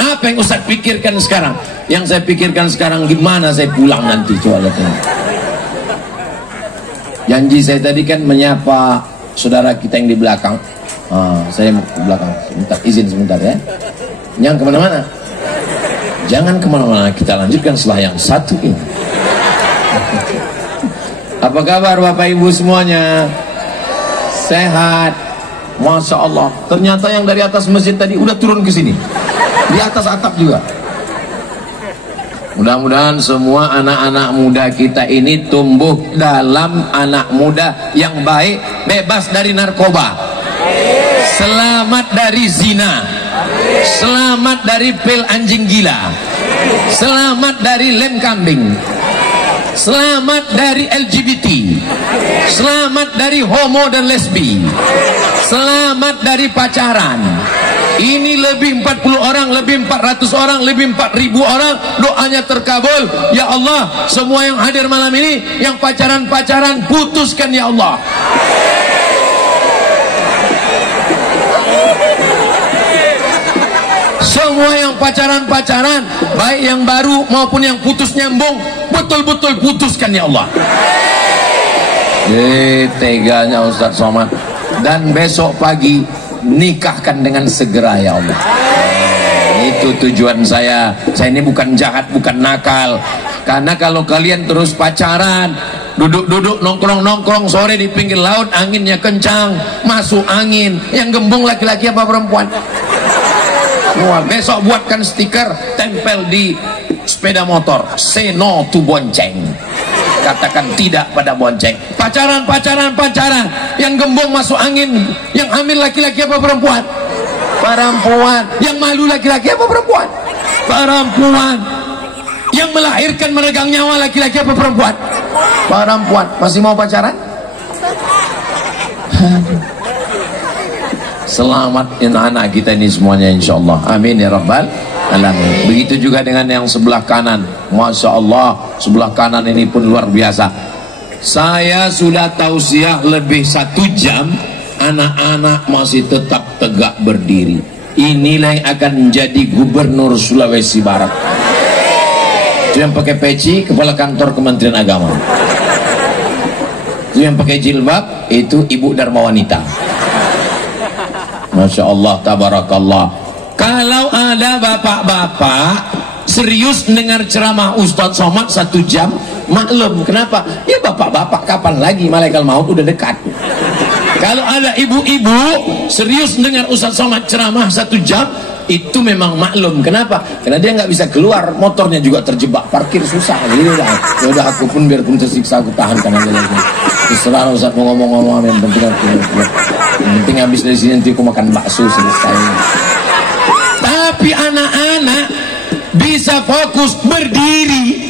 Apa yang Ustaz pikirkan sekarang? Yang saya pikirkan sekarang, gimana saya pulang nanti, coba lihat. Janji saya tadi kan menyapa saudara kita yang di belakang. Saya mau ke belakang, izin sebentar ya. Jangan kemana-mana. Jangan kemana-mana, kita lanjutkan setelah yang satu ini. Apa kabar Bapak Ibu semuanya? Sehat? Masya Allah. Ternyata yang dari atas masjid tadi udah turun ke sini, di atas atap juga. Mudah-mudahan semua anak-anak muda kita ini tumbuh dalam anak muda yang baik, bebas dari narkoba, selamat dari zina, selamat dari pil anjing gila, selamat dari lem kambing, selamat dari LGBT, selamat dari homo dan lesbi, selamat dari pacaran. Ini lebih 40 orang, lebih 400 orang, lebih 4.000 orang. Doanya terkabul. Ya Allah, semua yang hadir malam ini, yang pacaran-pacaran, putuskan ya Allah. Semua yang pacaran-pacaran, baik yang baru maupun yang putus nyambung, betul-betul putuskan ya Allah. Teganya Ustaz Somad. Dan besok pagi nikahkan dengan segera ya Allah. Itu tujuan saya. Saya ini bukan jahat, bukan nakal. Karena kalau kalian terus pacaran, duduk-duduk, nongkrong-nongkrong, sore di pinggir laut, anginnya kencang, masuk angin, yang gembung laki-laki apa perempuan? Semua. Besok buatkan stiker, tempel di sepeda motor, say no to bonceng. Katakan tidak pada bonceng. Pacaran, yang gembung masuk angin, yang hamil laki-laki apa perempuan? Perempuan. Yang malu laki-laki apa perempuan? Perempuan. Yang melahirkan meregang nyawa laki-laki apa perempuan? Perempuan. Masih mau pacaran? Selamat anak kita ini semuanya insyaallah. Amin ya rabbal alamin. Begitu juga dengan yang sebelah kanan. Masya Allah, sebelah kanan ini pun luar biasa. Saya sudah tausiah lebih 1 jam, anak-anak masih tetap tegak berdiri. Inilah yang akan menjadi gubernur Sulawesi Barat. Itu yang pakai peci, kepala kantor Kementerian Agama. Itu yang pakai jilbab, itu ibu Dharma Wanita. Masya Allah, tabarakallah. Kalau ada bapak-bapak serius dengar ceramah Ustadz Somad 1 jam, maklum. Kenapa? Ya bapak-bapak kapan lagi, malaikat maut udah dekat. Kalau ada ibu-ibu serius dengar Ustadz Somad ceramah 1 jam, itu memang maklum. Kenapa? Karena dia nggak bisa keluar, motornya juga terjebak, parkir susah. Jadi udah aku pun biarpun tersiksa aku tahankan aja lagi. Terserah Ustadz mau ngomong-ngomong, yang penting habis dari sini nanti aku makan bakso selesai. Tapi anak-anak bisa fokus berdiri.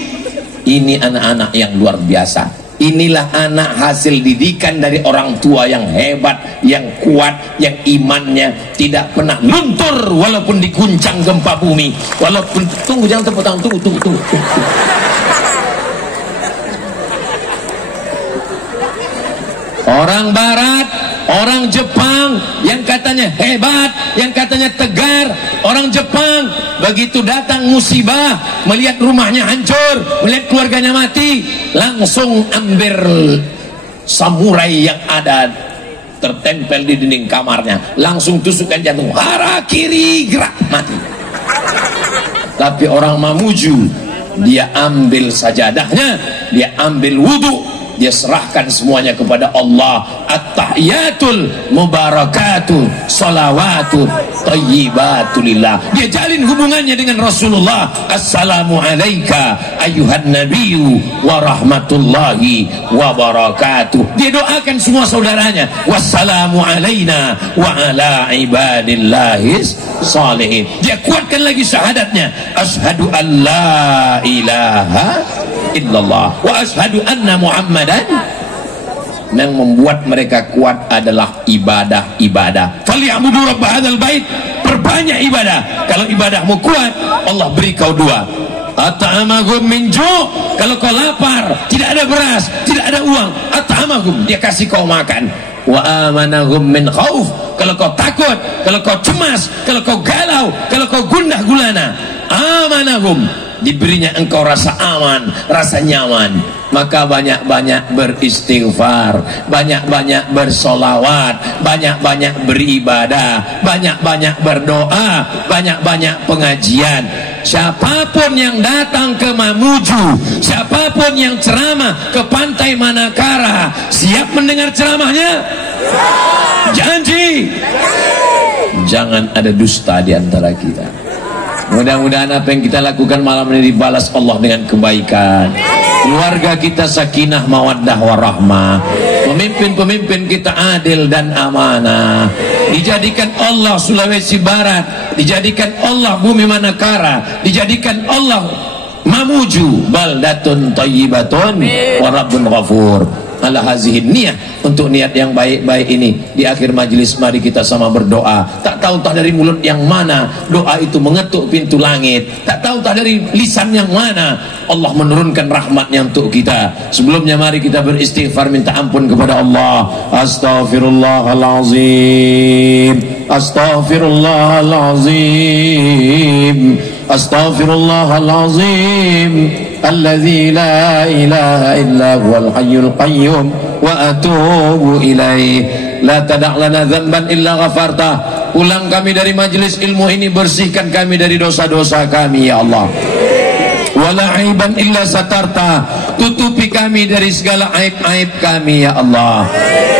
Ini anak-anak yang luar biasa. Inilah anak hasil didikan dari orang tua yang hebat, yang kuat, yang imannya tidak pernah luntur walaupun diguncang gempa bumi. Walaupun, tunggu, jangan tepuk tangan, tunggu. Orang barat, orang Jepang yang katanya hebat, yang katanya tegar, orang Jepang begitu datang musibah, melihat rumahnya hancur, melihat keluarganya mati, langsung ambil samurai yang ada tertempel di dinding kamarnya, langsung tusukkan jantung, harakiri, gerak, mati. Tapi orang Mamuju, dia ambil sajadahnya, dia ambil wudhu, dia serahkan semuanya kepada Allah. At-tahiyatul mubarakatuh salawatu thayyibatulillah. Dia jalin hubungannya dengan Rasulullah. Assalamu alayka ayuhan nabiyyu wa rahmatullahi wa barakatuh. Dia doakan semua saudaranya. Wassalamu alayna wa ala ibadillahis salihin. Dia kuatkan lagi syahadatnya. Asyhadu an la ilaha illallah wa asyhadu anna Muhammadan. Yang membuat mereka kuat adalah ibadah. Falyabudu rabb hadzal bait, perbanyak ibadah. Kalau ibadahmu kuat, Allah beri kau dua. At'amahum min ju', kalau kau lapar, tidak ada beras, tidak ada uang, at'amahum, dia kasih kau makan. Wa amanahum min khauf, kalau kau takut, kalau kau cemas, kalau kau galau, kalau kau gundah gulana, amanahum, diberinya engkau rasa aman, rasa nyaman. Maka banyak-banyak beristighfar, banyak-banyak bersolawat, banyak-banyak beribadah, banyak-banyak berdoa, banyak-banyak pengajian. Siapapun yang datang ke Mamuju, siapapun yang ceramah ke Pantai Manakara, siap mendengar ceramahnya? Janji. Jangan ada dusta di antara kita. Mudah-mudahan apa yang kita lakukan malam ini dibalas Allah dengan kebaikan. Keluarga kita sakinah mawaddah warahmah. Pemimpin-pemimpin kita adil dan amanah. Dijadikan Allah Sulawesi Barat, dijadikan Allah Bumi Manakara, dijadikan Allah Mamuju baldatun thayyibatun wa rabbun ghafur. Ala hazihin niyah, untuk niat yang baik-baik ini di akhir majelis mari kita sama berdoa. Tak tahu tak dari mulut yang mana doa itu mengetuk pintu langit, tak tahu tak dari lisan yang mana Allah menurunkan rahmatnya untuk kita. Sebelumnya mari kita beristighfar, minta ampun kepada Allah. Astaghfirullahalazim, astaghfirullahalazim, astaghfirullahalazim, alladzi la ilaha illa huwal hayyul qayyum wa atubu ilaih. La tada' lana dzamban illa ghafartah. Ulang kami dari majelis ilmu ini, bersihkan kami dari dosa-dosa kami ya Allah. Wala aiban illa satarta, tutupi kami dari segala aib-aib kami ya Allah.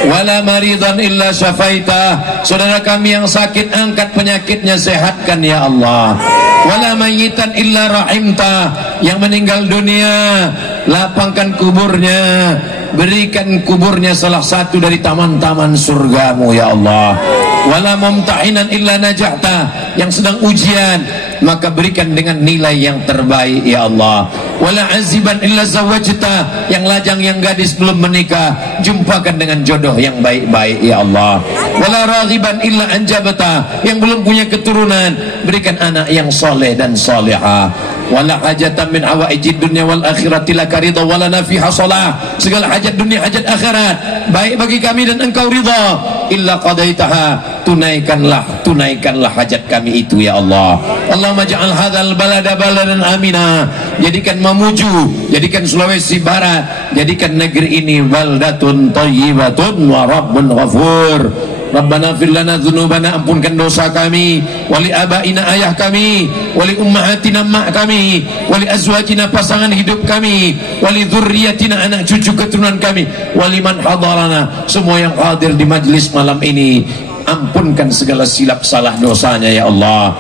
Wala maridan illa syafaita, saudara kami yang sakit angkat penyakitnya, sehatkan ya Allah. Wala mayyitan illa rahimta, yang meninggal dunia lapangkan kuburnya, berikan kuburnya salah satu dari taman-taman surgamu ya Allah. Wala mumtahinan illa najahta, yang sedang ujian maka berikan dengan nilai yang terbaik ya Allah. Wala aziban illa zawajta, yang lajang yang gadis belum menikah jumpakan dengan jodoh yang baik-baik ya Allah. Wala raghiban illa anjabta, yang belum punya keturunan berikan anak yang soleh dan solehah. Wala hajatan min hawaijid dunya wal akhirati laka ridha wala nafiha salah, segala hajat dunia hajat akhirat baik bagi kami dan engkau ridha, illa qadaitaha, tunaikanlah hajat kami itu ya Allah. Allahumma ja'al hadzal balada baladan amina, jadikan Mamuju, jadikan Sulawesi Barat, jadikan negeri ini baldatun thayyibatun wa rabbun ghafur. Rabbana fir lana dzunubana, ampunkan dosa kami, wali abaina ayah kami, wali ummahatina mak kami, wali azwajina pasangan hidup kami, wali dzurriyyatina anak cucu keturunan kami, wali man hadarana, semua yang hadir di majlis malam ini, ampunkan segala silap salah dosanya ya Allah.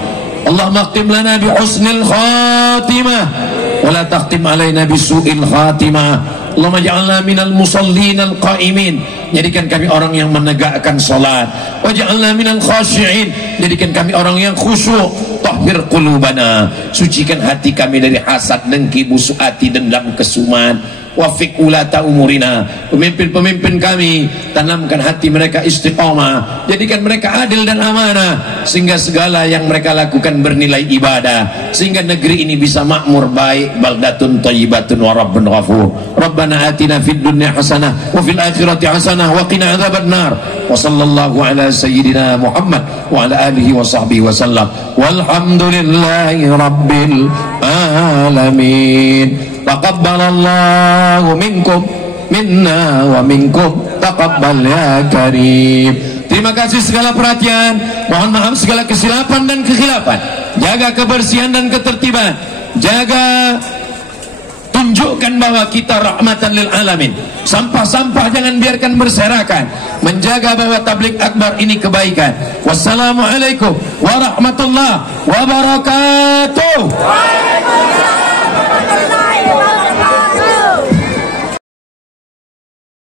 Allahumma khtim lana bi husnil khatimah wa la takhtim alaina bi su'il khatimah. Allahumma ja'alna minal musallin al-qa'imin, jadikan kami orang yang menegakkan salat. Waj'alna minal khashi'in, jadikan kami orang yang khusyuk. Tahhir qulubana, sucikan hati kami dari hasad, dengki, busuk hati, dendam, kesuman. wafiq ulata umurina, pemimpin-pemimpin kami tanamkan hati mereka istiqamah, jadikan mereka adil dan amanah, sehingga segala yang mereka lakukan bernilai ibadah, sehingga negeri ini bisa makmur baik, baldatun thayyibatun wa rabbun ghafur. Rabbana atina fid dunya hasanah wa fil akhirati hasanah wa qina adzabannar. Wa sallallahu ala sayyidina Muhammad wa ala alihi wa sahbihi wa sallam. Walhamdulillahi rabbil alamin. Taqabbalallahu minkum minna wa minkum taqabbal ya karim. Terima kasih segala perhatian, mohon maaf segala kesilapan dan kekhilafan. Jaga kebersihan dan ketertiban, jaga, tunjukkan bahwa kita rahmatan lil alamin. Sampah-sampah jangan biarkan berserakan, menjaga bahwa tabligh akbar ini kebaikan. Wassalamualaikum warahmatullahi wabarakatuh.